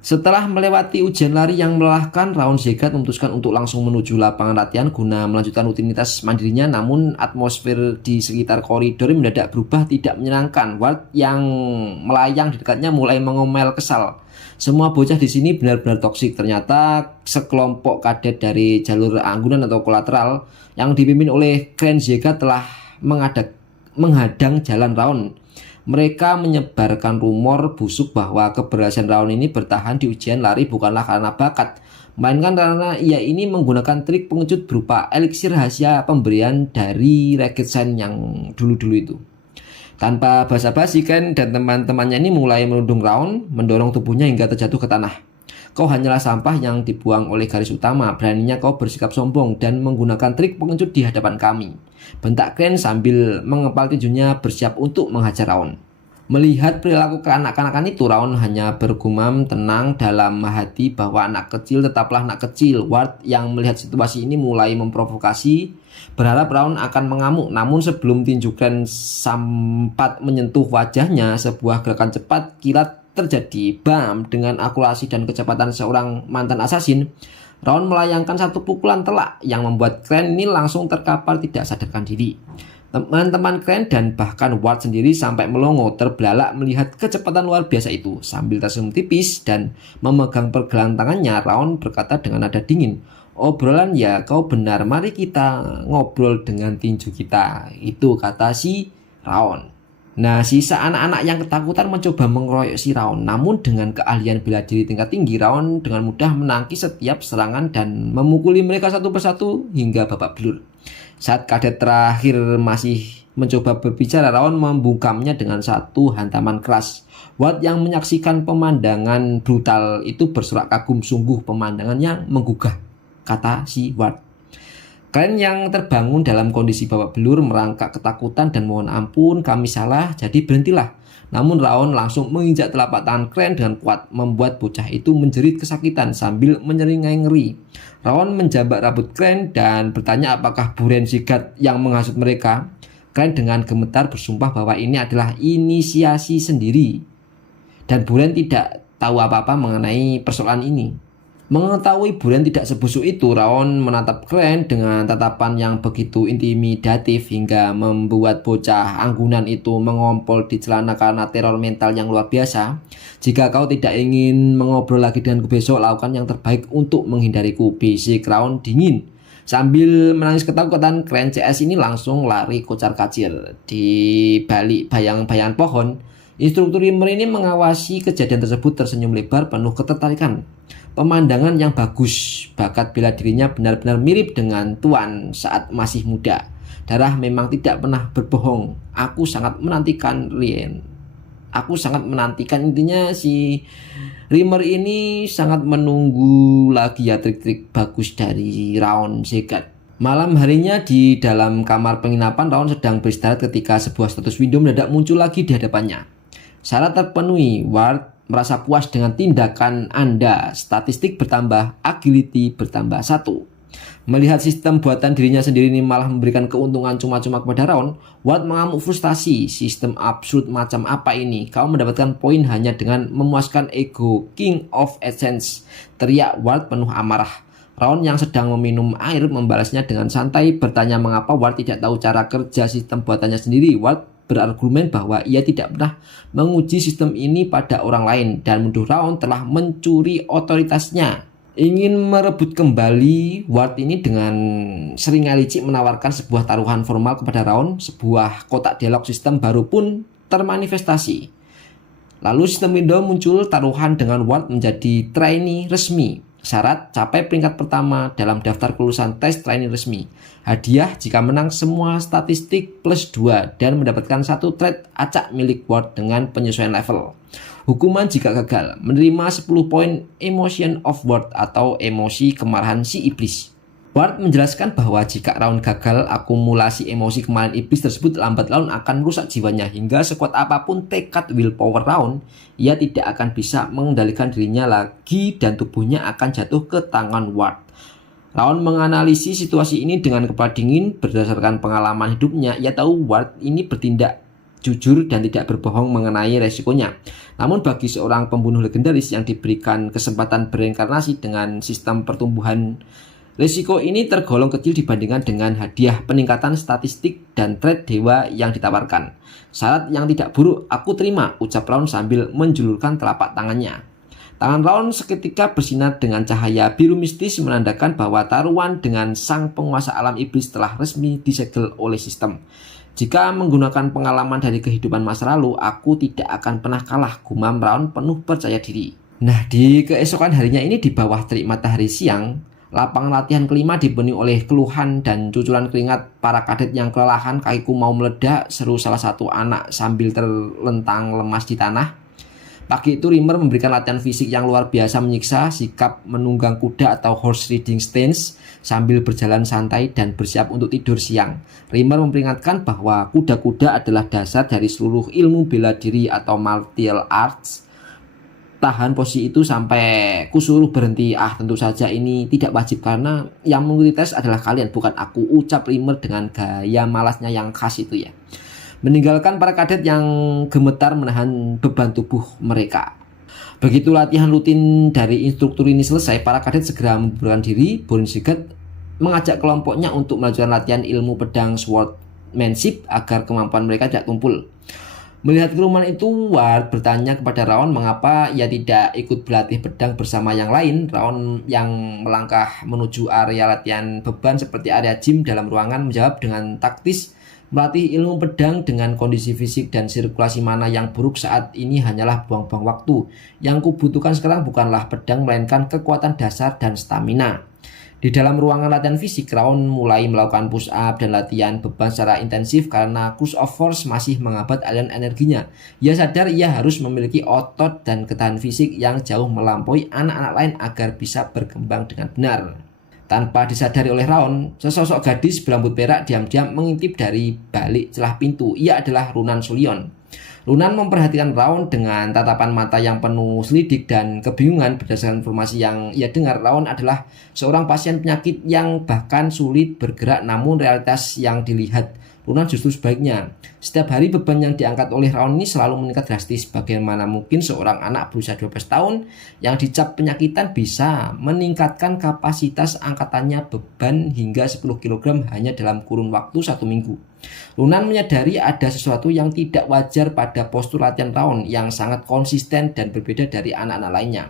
Setelah melewati ujian lari yang melelahkan, Raon Shepard memutuskan untuk langsung menuju lapangan latihan guna melanjutkan rutinitas mandirinya. Namun atmosfer di sekitar koridor mendadak berubah tidak menyenangkan. Ward yang melayang di dekatnya mulai mengomel kesal. Semua bocah di sini benar-benar toksik. Ternyata sekelompok kadet dari jalur anggunan atau kolateral yang dipimpin oleh Glenn Shepard telah menghadang jalan Raon. Mereka menyebarkan rumor busuk bahwa keberhasilan Raon ini bertahan di ujian lari bukanlah karena bakat, melainkan karena ia ini menggunakan trik pengejut berupa eliksir rahasia pemberian dari Ragged Sign yang dulu-dulu itu. Tanpa basa-basi, Ken dan teman-temannya ini mulai menuding Raon, mendorong tubuhnya hingga terjatuh ke tanah. Kau hanyalah sampah yang dibuang oleh garis utama. Beraninya kau bersikap sombong dan menggunakan trik pengecut di hadapan kami, bentak Glenn sambil mengepal tinjunya bersiap untuk menghajar Raon. Melihat perilaku kekanak-kanakan itu, Raon hanya bergumam tenang dalam hati bahwa anak kecil tetaplah anak kecil. Ward yang melihat situasi ini mulai memprovokasi, berharap Raon akan mengamuk. Namun sebelum tinju Glenn sempat menyentuh wajahnya, sebuah gerakan cepat kilat terjadi. Bam! Dengan akurasi dan kecepatan seorang mantan asasin, Raon melayangkan satu pukulan telak yang membuat Glenn ini langsung terkapar tidak sadarkan diri. Teman-teman Glenn dan bahkan Ward sendiri sampai melongo terbelalak melihat kecepatan luar biasa itu. Sambil tersenyum tipis dan memegang pergelangan tangannya, Raon berkata dengan nada dingin, "Obrolan ya, kau benar, mari kita ngobrol dengan tinju kita." Itu kata si Raon. Nah, sisa anak-anak yang ketakutan mencoba mengeroyok si Raon. Namun dengan keahlian bela diri tingkat tinggi, Raon dengan mudah menangkis setiap serangan dan memukuli mereka satu persatu hingga babak belur. Saat kadet terakhir masih mencoba berbicara, Raon membungkamnya dengan satu hantaman keras. Ward yang menyaksikan pemandangan brutal itu bersorak kagum, sungguh pemandangan yang menggugah, kata si Ward. Kalian yang terbangun dalam kondisi babak belur, merangkak ketakutan dan mohon ampun kami salah, jadi berhentilah. Namun Raon langsung menginjak telapak tangan Kren dengan kuat, membuat bocah itu menjerit kesakitan sambil menyeringai ngeri. Raon menjambak rambut Kren dan bertanya apakah Buren Sigat yang menghasut mereka. Kren dengan gemetar bersumpah bahwa ini adalah inisiasi sendiri dan Buren tidak tahu apa-apa mengenai persoalan ini. Mengetahui Buren tidak sebusuk itu, Raon menatap Kren dengan tatapan yang begitu intimidatif hingga membuat bocah anggunan itu mengompol di celana karena teror mental yang luar biasa. Jika kau tidak ingin mengobrol lagi denganku besok, lakukan yang terbaik untuk menghindariku, bisik Raon dingin. Sambil menangis ketakutan, Kren CS ini langsung lari kocar kacir. Di balik bayang-bayang pohon, instruktur Rimmer ini mengawasi kejadian tersebut tersenyum lebar penuh ketertarikan. Pemandangan yang bagus, bakat bela dirinya benar-benar mirip dengan Tuan saat masih muda. Darah memang tidak pernah berbohong. Aku sangat menantikan Rien. Aku sangat menantikan, intinya si Rimmer ini sangat menunggu lagi ya trik-trik bagus dari Raon Zegat. Malam harinya di dalam kamar penginapan, Raon sedang beristirahat ketika sebuah status window mendadak muncul lagi di hadapannya. Syarat terpenuhi, Ward merasa puas dengan tindakan Anda. Statistik bertambah, agility bertambah 1. Melihat sistem buatan dirinya sendiri ini malah memberikan keuntungan cuma-cuma kepada Raon, Ward mengamuk frustasi. Sistem absurd macam apa ini? Kau mendapatkan poin hanya dengan memuaskan ego King of Essence, teriak Ward penuh amarah. Raon yang sedang meminum air membalasnya dengan santai, bertanya mengapa Ward tidak tahu cara kerja sistem buatannya sendiri. Ward berargumen bahwa ia tidak pernah menguji sistem ini pada orang lain dan menuduh Raon telah mencuri otoritasnya. Ingin merebut kembali, Ward ini dengan seringai licik menawarkan sebuah taruhan formal kepada Raon. Sebuah kotak dialog sistem baru pun termanifestasi. Lalu sistem window muncul, taruhan dengan Ward menjadi trainee resmi. Syarat capai peringkat pertama dalam daftar kelulusan tes trainee resmi. Hadiah jika menang semua statistik plus 2 dan mendapatkan satu trait acak milik Ward dengan penyesuaian level. Hukuman jika gagal, menerima 10 poin emotion of Ward atau emosi kemarahan si iblis. Ward menjelaskan bahwa jika Raon gagal, akumulasi emosi kemarahan iblis tersebut lambat laun akan merusak jiwanya hingga sekuat apapun tekad willpower Raon, ia tidak akan bisa mengendalikan dirinya lagi dan tubuhnya akan jatuh ke tangan Ward. Raon menganalisis situasi ini dengan kepala dingin berdasarkan pengalaman hidupnya. Ia tahu Ward ini bertindak jujur dan tidak berbohong mengenai resikonya. Namun bagi seorang pembunuh legendaris yang diberikan kesempatan bereinkarnasi dengan sistem pertumbuhan, risiko ini tergolong kecil dibandingkan dengan hadiah peningkatan statistik dan trait dewa yang ditawarkan. Syarat yang tidak buruk aku terima, ucap Raon sambil menjulurkan telapak tangannya. Tangan Raon seketika bersinar dengan cahaya biru mistis menandakan bahwa taruhan dengan sang penguasa alam iblis telah resmi disegel oleh sistem. Jika menggunakan pengalaman dari kehidupan masa lalu, aku tidak akan pernah kalah, gumam Raon penuh percaya diri. Nah, di keesokan harinya ini di bawah terik matahari siang, lapangan latihan kelima dipenuhi oleh keluhan dan cucuran keringat para kadet yang kelelahan. Kakiku mau meledak, seru salah satu anak sambil terlentang lemas di tanah. Pagi itu Rimmer memberikan latihan fisik yang luar biasa menyiksa, sikap menunggang kuda atau horse riding stance sambil berjalan santai dan bersiap untuk tidur siang. Rimmer memperingatkan bahwa kuda-kuda adalah dasar dari seluruh ilmu bela diri atau martial arts. Tahan posisi itu sampai kusuruh berhenti. Tentu saja ini tidak wajib karena yang mengikuti tes adalah kalian, bukan aku, ucap Rimmer dengan gaya malasnya yang khas itu ya. Meninggalkan para kadet yang gemetar menahan beban tubuh mereka. Begitu latihan rutin dari instruktur ini selesai, para kadet segera membubarkan diri. Buren Sigat mengajak kelompoknya untuk melanjutkan latihan ilmu pedang swordsmanship agar kemampuan mereka tidak tumpul. Melihat kerumunan itu, Ward bertanya kepada Raon mengapa ia tidak ikut berlatih pedang bersama yang lain. Raon yang melangkah menuju area latihan beban seperti area gym dalam ruangan menjawab dengan taktis, melatih ilmu pedang dengan kondisi fisik dan sirkulasi mana yang buruk saat ini hanyalah buang-buang waktu. Yang kubutuhkan sekarang bukanlah pedang melainkan kekuatan dasar dan stamina. Di dalam ruangan latihan fisik, Raon mulai melakukan push up dan latihan beban secara intensif karena cruise of force masih menghambat aliran energinya. Ia sadar ia harus memiliki otot dan ketahanan fisik yang jauh melampaui anak-anak lain agar bisa berkembang dengan benar. Tanpa disadari oleh Raon, sesosok gadis berambut perak diam-diam mengintip dari balik celah pintu. Ia adalah Runan Sullion. Runan memperhatikan Raon dengan tatapan mata yang penuh selidik dan kebingungan. Berdasarkan informasi yang ia dengar, Raon adalah seorang pasien penyakit yang bahkan sulit bergerak, namun realitas yang dilihat Runan justru sebaliknya. Setiap hari beban yang diangkat oleh Raon ini selalu meningkat drastis. Bagaimana mungkin seorang anak berusia 12 tahun yang dicap penyakitan bisa meningkatkan kapasitas angkatannya beban hingga 10 kg hanya dalam kurun waktu 1 minggu. Runan menyadari ada sesuatu yang tidak wajar pada postur latihan Raon yang sangat konsisten dan berbeda dari anak-anak lainnya.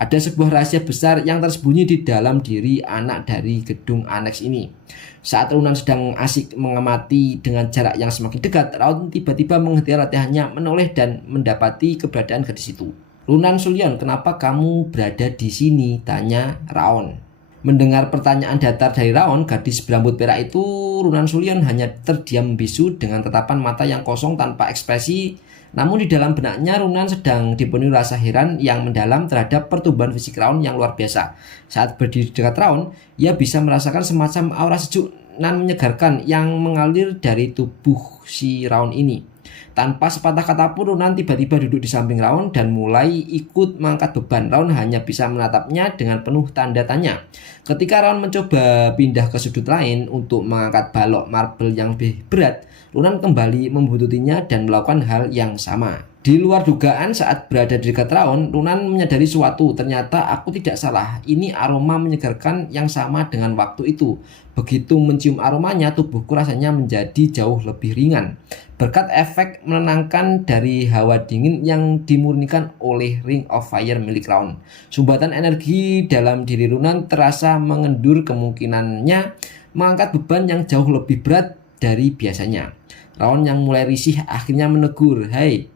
Ada sebuah rahasia besar yang tersembunyi di dalam diri anak dari gedung aneks ini. Saat Runan sedang asik mengamati dengan jarak yang semakin dekat, Raon tiba-tiba menghentikan latihannya, menoleh dan mendapati keberadaan gadis itu. "Runan Sullion, kenapa kamu berada di sini?" tanya Raon. Mendengar pertanyaan datar dari Raon, gadis berambut perak itu, Runan Sullion hanya terdiam bisu dengan tatapan mata yang kosong tanpa ekspresi. Namun di dalam benaknya Runan sedang dipenuhi rasa heran yang mendalam terhadap pertumbuhan fisik Raon yang luar biasa. Saat berdiri dekat Raon, ia bisa merasakan semacam aura sejuk nan menyegarkan yang mengalir dari tubuh si Raon ini. Tanpa sepatah kata pun, Runan tiba-tiba duduk di samping Raon dan mulai ikut mengangkat beban. Raon hanya bisa menatapnya dengan penuh tanda tanya. Ketika Raon mencoba pindah ke sudut lain untuk mengangkat balok marble yang lebih berat, Runan kembali membuntutinya dan melakukan hal yang sama. Di luar dugaan, saat berada di dekat Raon, Runan menyadari sesuatu. Ternyata aku tidak salah. Ini aroma menyegarkan yang sama dengan waktu itu. Begitu mencium aromanya, tubuhku rasanya menjadi jauh lebih ringan. Berkat efek menenangkan dari hawa dingin yang dimurnikan oleh Ring of Fire milik Raon. Sumbatan energi dalam diri Runan terasa mengendur, kemungkinannya mengangkat beban yang jauh lebih berat dari biasanya. Raon yang mulai risih akhirnya menegur, "Hei,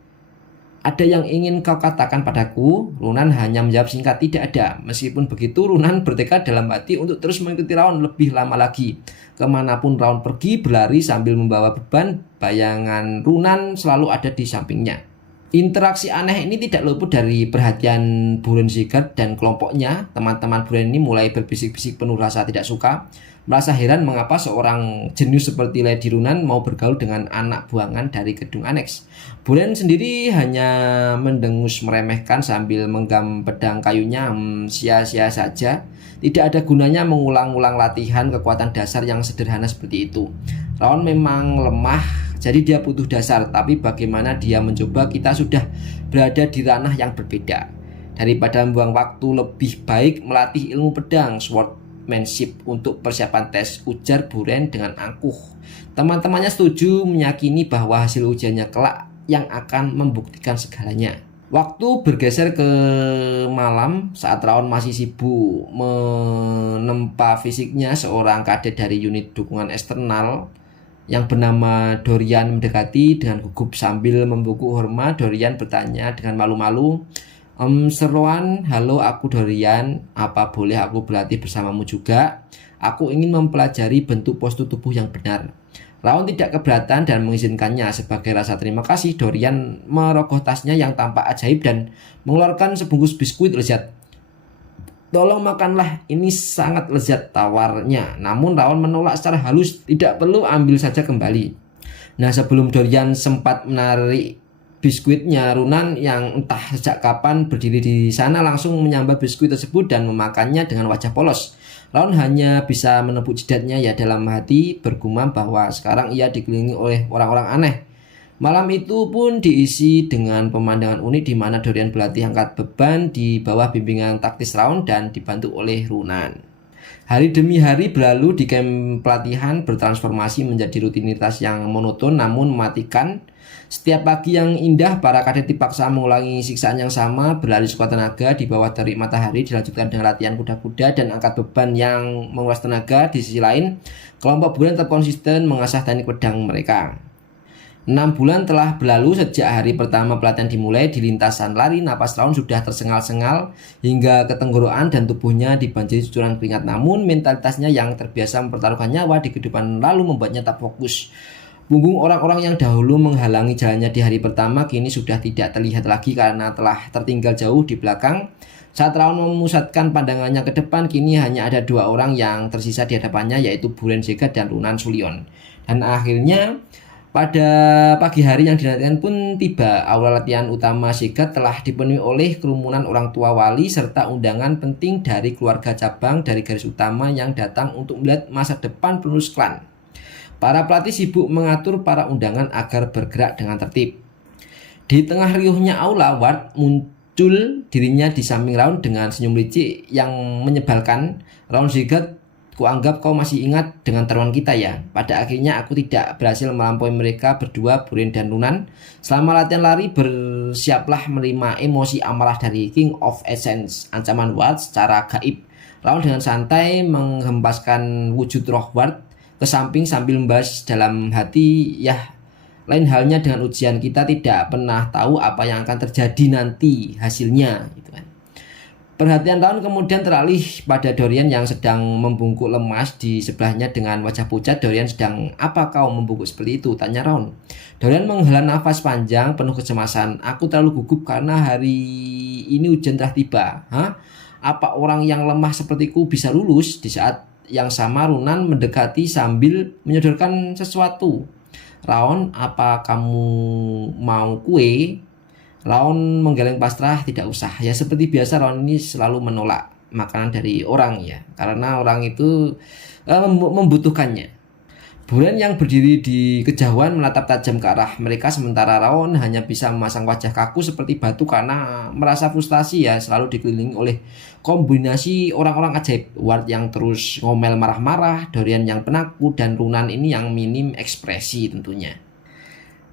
ada yang ingin kau katakan padaku?" Runan hanya menjawab singkat, "Tidak ada." Meskipun begitu, Runan bertekad dalam hati untuk terus mengikuti Raon lebih lama lagi. Kemanapun Raon pergi berlari sambil membawa beban, bayangan Runan selalu ada di sampingnya. Interaksi aneh ini tidak luput dari perhatian Buren Sigurd dan kelompoknya. Teman-teman Buren ini mulai berbisik-bisik penuh rasa tidak suka, merasa heran mengapa seorang jenius seperti Lady Runan mau bergaul dengan anak buangan dari gedung aneks. Buren sendiri hanya mendengus meremehkan sambil menggenggam pedang kayunya. Sia-sia saja. Tidak ada gunanya mengulang-ulang latihan kekuatan dasar yang sederhana seperti itu. Raon memang lemah, jadi dia butuh dasar. Tapi bagaimana dia mencoba, kita sudah berada di ranah yang berbeda. Daripada membuang waktu, lebih baik melatih ilmu pedang, swordmanship untuk persiapan tes, ujar Buren dengan angkuh. Teman-temannya setuju, meyakini bahwa hasil ujiannya kelak yang akan membuktikan segalanya. Waktu bergeser ke malam saat Raon masih sibuk menempa fisiknya. Seorang kadet dari unit dukungan eksternal yang bernama Dorian mendekati dengan gugup sambil membungkuk hormat. Dorian bertanya dengan malu-malu, "Seruan, halo, aku Dorian. Apa boleh aku berlatih bersamamu juga? Aku ingin mempelajari bentuk postur tubuh yang benar." Raon tidak keberatan dan mengizinkannya. Sebagai rasa terima kasih, Dorian merogoh tasnya yang tampak ajaib dan mengeluarkan sebungkus biskuit lezat. "Tolong makanlah, ini sangat lezat," tawarnya. Namun Raon menolak secara halus, "Tidak perlu, ambil saja kembali." Nah, sebelum Dorian sempat menarik biskuitnya, Runan yang entah sejak kapan berdiri di sana langsung menyambar biskuit tersebut dan memakannya dengan wajah polos. Raon hanya bisa menepuk jidatnya, ya dalam hati bergumam bahwa sekarang ia dikelilingi oleh orang-orang aneh. Malam itu pun diisi dengan pemandangan unik di mana Dorian berlatih angkat beban di bawah bimbingan taktis Raon dan dibantu oleh Runan. Hari demi hari berlalu di kamp pelatihan, bertransformasi menjadi rutinitas yang monoton namun mematikan. Setiap pagi yang indah, para kadet dipaksa mengulangi siksaan yang sama, berlari sekuat tenaga di bawah terik matahari, dilanjutkan dengan latihan kuda-kuda dan angkat beban yang menguras tenaga. Di sisi lain, kelompok Buren tetap konsisten mengasah teknik pedang mereka. 6 bulan telah berlalu sejak hari pertama pelatihan dimulai. Di lintasan lari, napas Raon sudah tersengal-sengal hingga ke tenggorokan dan tubuhnya dibanjiri cucuran keringat. Namun mentalitasnya yang terbiasa mempertaruhkan nyawa di kehidupan lalu membuatnya tak fokus. Punggung orang-orang yang dahulu menghalangi jalannya di hari pertama kini sudah tidak terlihat lagi karena telah tertinggal jauh di belakang. Saat Raon memusatkan pandangannya ke depan, kini hanya ada dua orang yang tersisa di hadapannya, yaitu Buren Zegat dan Runan Sulion. Dan akhirnya pada pagi hari yang dinantikan pun tiba. Aula latihan utama Zegat telah dipenuhi oleh kerumunan orang tua wali serta undangan penting dari keluarga cabang dari garis utama yang datang untuk melihat masa depan penerus klan. Para pelatih sibuk mengatur para undangan agar bergerak dengan tertib. Di tengah riuhnya aula, Ward muncul dirinya di samping Raun dengan senyum licik yang menyebalkan. Raun Zegat, kuanggap kau masih ingat dengan taruhan kita ya. Pada akhirnya aku tidak berhasil melampaui mereka berdua, Buren dan Runan. Selama latihan lari, bersiaplah menerima emosi amarah dari King of Essence, ancaman Ward secara gaib. Raun dengan santai menghempaskan wujud roh Ward ke samping sambil membahas dalam hati, ya lain halnya dengan ujian, kita tidak pernah tahu apa yang akan terjadi nanti hasilnya gitu kan. Perhatian Raun kemudian teralih pada Dorian yang sedang membungkuk lemas di sebelahnya dengan wajah pucat. Dorian sedang, apa kau membungkuk seperti itu? Tanya Raun. Dorian menghela nafas panjang penuh kecemasan. Aku terlalu gugup karena hari ini ujian telah tiba. Hah? Apa orang yang lemah sepertiku bisa lulus? Di saat yang sama Runan mendekati sambil menyodorkan sesuatu. Raun, apa kamu mau kue? Raun menggeleng pasrah, tidak usah. Ya seperti biasa Raun ini selalu menolak makanan dari orang ya, karena orang itu membutuhkannya. Buren yang berdiri di kejauhan menatap tajam ke arah mereka, sementara Raun hanya bisa memasang wajah kaku seperti batu karena merasa frustasi ya, selalu dikelilingi oleh kombinasi orang-orang ajaib. Ward yang terus ngomel marah-marah, Dorian yang penakut, dan Runan ini yang minim ekspresi tentunya.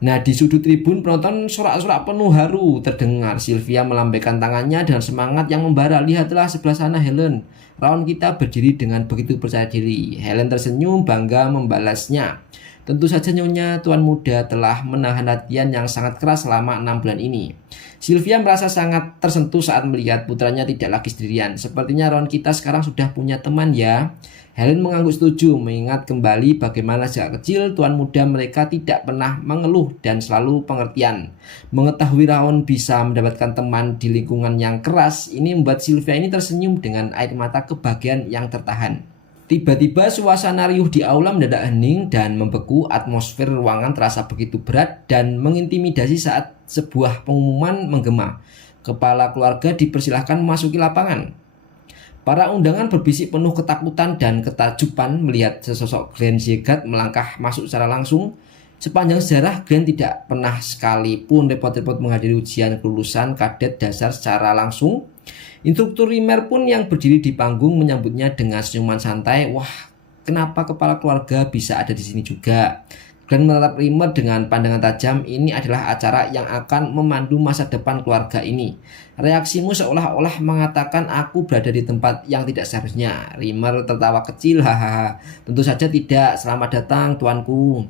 Nah, di sudut tribun penonton sorak-sorak penuh haru terdengar. Sylvia melambaikan tangannya dengan semangat yang membara. Lihatlah sebelah sana Helen. Raun kita berdiri dengan begitu percaya diri. Helen tersenyum bangga membalasnya. Tentu saja Nyonya, Tuan Muda telah menahan latihan yang sangat keras selama 6 bulan ini. Sylvia merasa sangat tersentuh saat melihat putranya tidak lagi sendirian. Sepertinya Raun kita sekarang sudah punya teman ya. Helen mengangguk setuju, mengingat kembali bagaimana sejak kecil Tuan Muda mereka tidak pernah mengeluh dan selalu pengertian. Mengetahui Raun bisa mendapatkan teman di lingkungan yang keras, ini membuat Sylvia ini tersenyum dengan air mata kebahagiaan yang tertahan. Tiba-tiba suasana riuh di aula mendadak hening dan membeku. Atmosfer ruangan terasa begitu berat dan mengintimidasi saat sebuah pengumuman menggema. Kepala keluarga dipersilahkan memasuki lapangan. Para undangan berbisik penuh ketakutan dan ketajuban melihat sesosok Glenn Zegat melangkah masuk secara langsung. Sepanjang sejarah, Glenn tidak pernah sekalipun repot-repot menghadiri ujian kelulusan kadet dasar secara langsung. Instruktur Rimmer pun yang berdiri di panggung menyambutnya dengan senyuman santai. Wah, kenapa kepala keluarga bisa ada di sini juga? Glenn menatap Rimmer dengan pandangan tajam. Ini adalah acara yang akan memandu masa depan keluarga ini. Reaksimu seolah-olah mengatakan aku berada di tempat yang tidak seharusnya. Rimmer tertawa kecil, hahaha. Tentu saja tidak. Selamat datang, tuanku.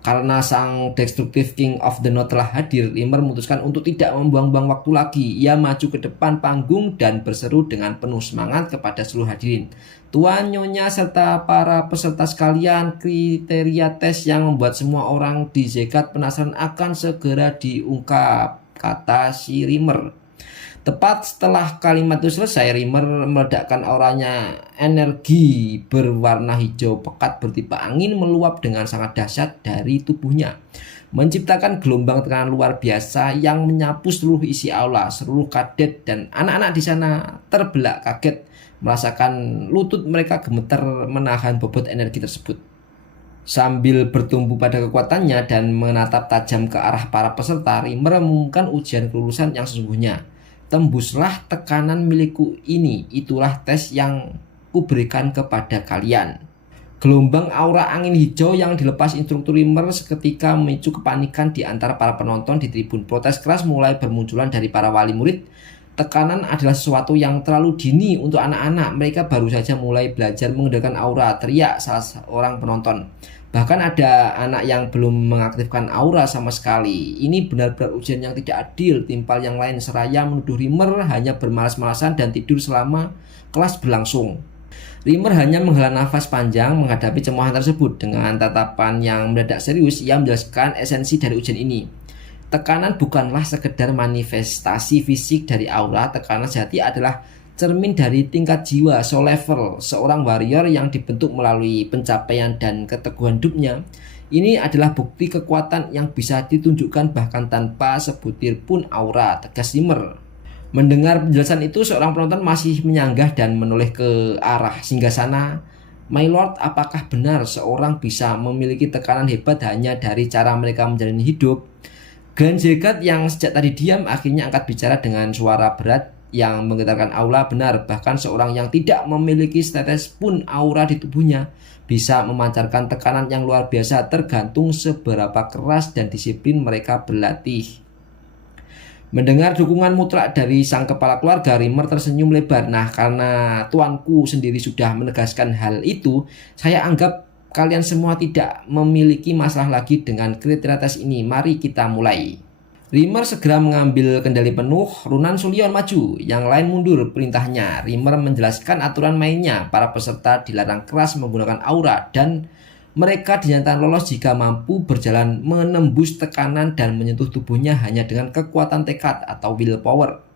Karena sang destruktif King of the North telah hadir, Rimmer memutuskan untuk tidak membuang-buang waktu lagi. Ia maju ke depan panggung dan berseru dengan penuh semangat kepada seluruh hadirin. Tuan, Nyonya, serta para peserta sekalian, kriteria tes yang membuat semua orang di Zegat penasaran akan segera diungkap, kata si Rimmer. Tepat setelah kalimat itu selesai, Rimmer meledakkan auranya. Energi berwarna hijau pekat bertiup angin meluap dengan sangat dahsyat dari tubuhnya, menciptakan gelombang tekanan luar biasa yang menyapu seluruh isi aula. Seluruh kadet dan anak-anak di sana terbelah kaget, merasakan lutut mereka gemeter menahan bobot energi tersebut. Sambil bertumbuh pada kekuatannya dan menatap tajam ke arah para peserta, Rimmer mengumumkan ujian kelulusan yang sesungguhnya. Tembuslah tekanan milikku ini, itulah tes yang kuberikan kepada kalian. Gelombang aura angin hijau yang dilepas instruktur Rimmer seketika memicu kepanikan di antara para penonton di tribun. Protes keras mulai bermunculan dari para wali murid. Tekanan adalah sesuatu yang terlalu dini untuk anak-anak. Mereka baru saja mulai belajar mengendalikan aura, teriak salah seorang penonton. Bahkan ada anak yang belum mengaktifkan aura sama sekali. Ini benar-benar ujian yang tidak adil. Timpal yang lain seraya menuduh Rimmer hanya bermalas-malasan dan tidur selama kelas berlangsung. Rimmer hanya menghela nafas panjang menghadapi cemoohan tersebut. Dengan tatapan yang mendadak serius, ia menjelaskan esensi dari ujian ini. Tekanan bukanlah sekedar manifestasi fisik dari aura. Tekanan sejati adalah cermin dari tingkat jiwa, soul level, seorang warrior yang dibentuk melalui pencapaian dan keteguhan hidupnya. Ini adalah bukti kekuatan yang bisa ditunjukkan bahkan tanpa sebutir pun aura, tegas Rimmer. Mendengar penjelasan itu, seorang penonton masih menyanggah dan menoleh ke arah singgasana. My Lord, apakah benar seorang bisa memiliki tekanan hebat hanya dari cara mereka menjalani hidup? Glenn Zegat yang sejak tadi diam akhirnya angkat bicara dengan suara berat yang menggetarkan aula. Benar, bahkan seorang yang tidak memiliki setetes pun aura di tubuhnya bisa memancarkan tekanan yang luar biasa tergantung seberapa keras dan disiplin mereka berlatih. Mendengar dukungan mutlak dari sang kepala keluarga, Rimmer tersenyum lebar. Nah, karena tuanku sendiri sudah menegaskan hal itu, saya anggap kalian semua tidak memiliki masalah lagi dengan kriteria tes ini. Mari kita mulai. Rimmer segera mengambil kendali penuh. Runan Sullion maju, yang lain mundur perintahnya. Rimmer menjelaskan aturan mainnya. Para peserta dilarang keras menggunakan aura dan mereka dinyatakan lolos jika mampu berjalan menembus tekanan dan menyentuh tubuhnya hanya dengan kekuatan tekad atau willpower.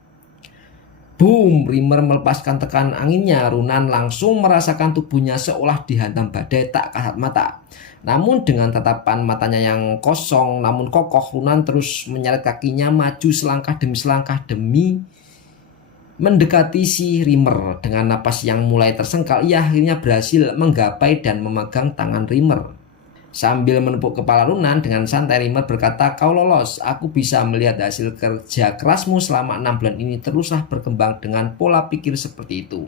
Boom! Rimmer melepaskan tekanan anginnya. Runan langsung merasakan tubuhnya seolah dihantam badai tak kasat mata. Namun dengan tatapan matanya yang kosong namun kokoh, Runan terus menyeret kakinya maju selangkah demi mendekati si Rimmer. Dengan napas yang mulai tersengkal, ia akhirnya berhasil menggapai dan memegang tangan Rimmer. Sambil menepuk kepala Runan dengan santai, Rimmer berkata, kau lolos, aku bisa melihat hasil kerja kerasmu selama 6 bulan ini. Teruslah berkembang dengan pola pikir seperti itu.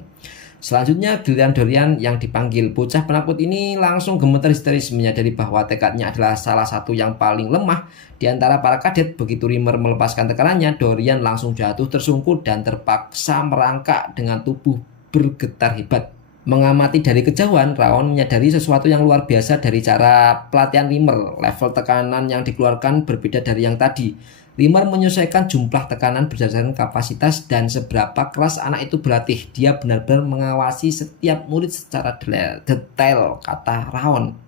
Selanjutnya giliran Dorian yang dipanggil. Bocah penakut ini langsung gemeter histeris menyadari bahwa tekadnya adalah salah satu yang paling lemah di antara para kadet. Begitu Rimmer melepaskan tekanannya, Dorian langsung jatuh tersungkur dan terpaksa merangkak dengan tubuh bergetar hebat. Mengamati dari kejauhan, Raon menyadari sesuatu yang luar biasa dari cara pelatihan Rimmer. Level tekanan yang dikeluarkan berbeda dari yang tadi. Rimmer menyesuaikan jumlah tekanan berdasarkan kapasitas dan seberapa keras anak itu berlatih. Dia benar-benar mengawasi setiap murid secara detail, kata Raon.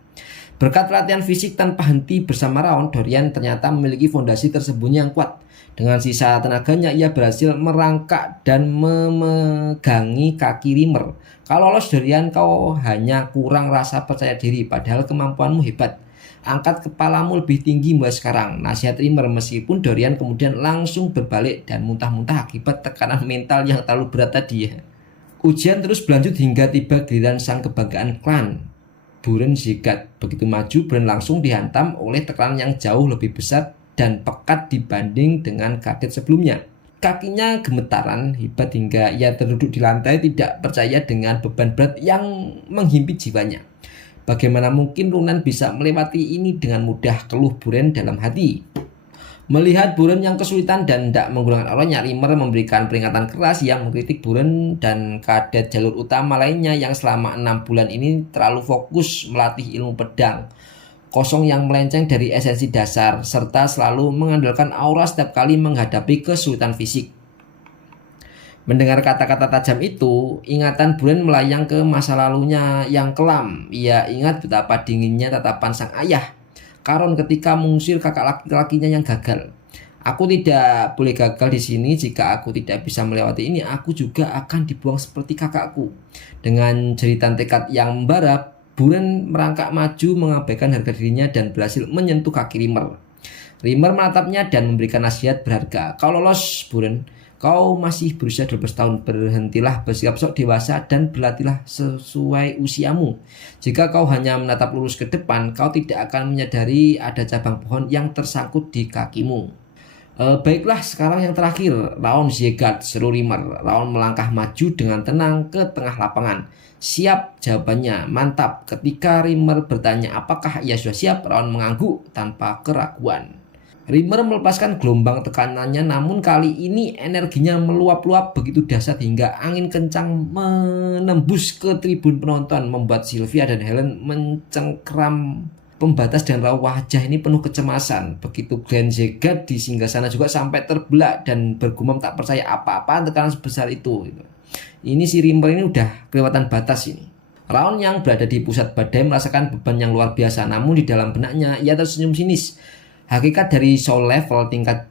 Berkat latihan fisik tanpa henti bersama Raon, Dorian ternyata memiliki fondasi tersembunyi yang kuat. Dengan sisa tenaganya, ia berhasil merangkak dan memegangi kaki Rimmer. Kalau lolos Dorian, kau hanya kurang rasa percaya diri, padahal kemampuanmu hebat. Angkat kepalamu lebih tinggi mulai sekarang, nasihat Rimmer, meskipun Dorian kemudian langsung berbalik dan muntah-muntah akibat tekanan mental yang terlalu berat tadi. Ujian terus berlanjut hingga tiba giliran sang kebanggaan klan, Buren Zegat. Begitu maju, Buren langsung dihantam oleh tekanan yang jauh lebih besar dan pekat dibanding dengan kadet sebelumnya. Kakinya gemetaran hebat hingga ia terduduk di lantai tidak percaya dengan beban berat yang menghimpit jiwanya. Bagaimana mungkin Runan bisa melewati ini dengan mudah, keluh Buren dalam hati. Melihat Buren yang kesulitan dan tidak menggunakan auranya, Rimmer memberikan peringatan keras yang mengkritik Buren dan kadet jalur utama lainnya yang selama 6 bulan ini terlalu fokus melatih ilmu pedang kosong yang melenceng dari esensi dasar, serta selalu mengandalkan aura setiap kali menghadapi kesulitan fisik. Mendengar kata-kata tajam itu, ingatan Buren melayang ke masa lalunya yang kelam. Ia ingat betapa dinginnya tatapan sang ayah, Karon, ketika mengusir kakak laki-lakinya yang gagal. Aku tidak boleh gagal di sini. Jika aku tidak bisa melewati ini, aku juga akan dibuang seperti kakakku. Dengan jeritan tekad yang membara, Buren merangkak maju mengabaikan harga dirinya dan berhasil menyentuh kaki Rimmer. Rimmer menatapnya dan memberikan nasihat berharga. Kau lolos, Buren. Kau masih berusia 12 tahun, berhentilah bersikap sok dewasa dan berlatihlah sesuai usiamu. Jika kau hanya menatap lurus ke depan, kau tidak akan menyadari ada cabang pohon yang tersangkut di kakimu. Baiklah, sekarang yang terakhir, Raon Zegat, seru Rimmer. Raon melangkah maju dengan tenang ke tengah lapangan. Siap, jawabannya, mantap. Ketika Rimmer bertanya apakah ia sudah siap, Raon mengangguk tanpa keraguan. Rimmer melepaskan gelombang tekanannya, namun kali ini energinya meluap-luap begitu dahsyat hingga angin kencang menembus ke tribun penonton, membuat Sylvia dan Helen mencengkram pembatas dan raut wajah ini penuh kecemasan. Begitu Glenn Zegat di singgasana juga sampai terbelah dan bergumam tak percaya apa-apa tekanan sebesar itu. Ini si Rimmer ini udah kelewatan batas ini. Raon yang berada di pusat badai merasakan beban yang luar biasa, namun di dalam benaknya ia tersenyum sinis. Hakikat dari soul level tingkat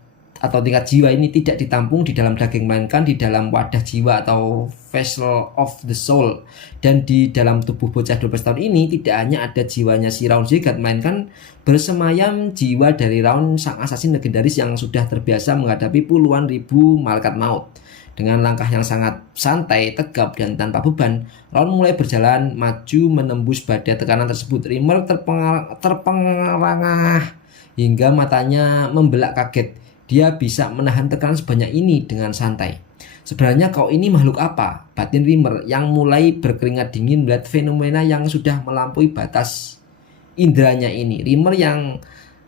jiwa ini tidak ditampung di dalam daging, melainkan di dalam wadah jiwa atau vessel of the soul. Dan di dalam tubuh bocah 12 tahun ini tidak hanya ada jiwanya si Raon Zegat, melainkan bersemayam jiwa dari Raon, sang asasin legendaris yang sudah terbiasa menghadapi puluhan ribu malaikat maut. Dengan langkah yang sangat santai, tegap, dan tanpa beban, Raon mulai berjalan maju menembus badai tekanan tersebut. Rimmer terpengah hingga matanya membelak kaget. Dia bisa menahan tekanan sebanyak ini dengan santai. Sebenarnya kau ini makhluk apa? Batin Rimmer yang mulai berkeringat dingin melihat fenomena yang sudah melampaui batas indranya ini. Rimmer yang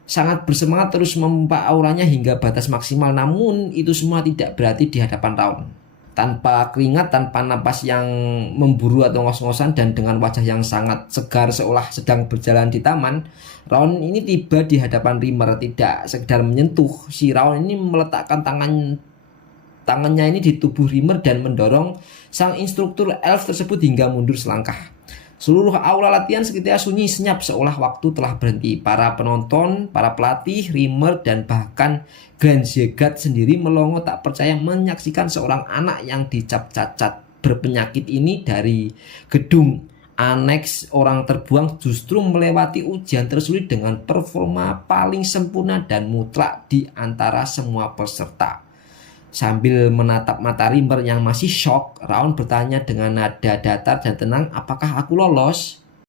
sangat bersemangat terus memompa auranya hingga batas maksimal, namun itu semua tidak berarti di hadapan Raon. Tanpa keringat, tanpa napas yang memburu atau ngos-ngosan, dan dengan wajah yang sangat segar seolah sedang berjalan di taman, Raon ini tiba di hadapan Rimmer. Tidak sekedar menyentuh, si Raon ini meletakkan tangannya ini di tubuh Rimmer dan mendorong sang instruktur elf tersebut hingga mundur selangkah. Seluruh aula latihan seketika sunyi senyap seolah waktu telah berhenti. Para penonton, para pelatih, Rimmer, dan bahkan Grand Zegat sendiri melongo tak percaya menyaksikan seorang anak yang dicap cacat berpenyakit ini dari gedung aneks orang terbuang justru melewati ujian tersulit dengan performa paling sempurna dan mutlak di antara semua peserta. Sambil menatap mata Rimmer yang masih shock, Raon bertanya dengan nada datar dan tenang, apakah aku lolos?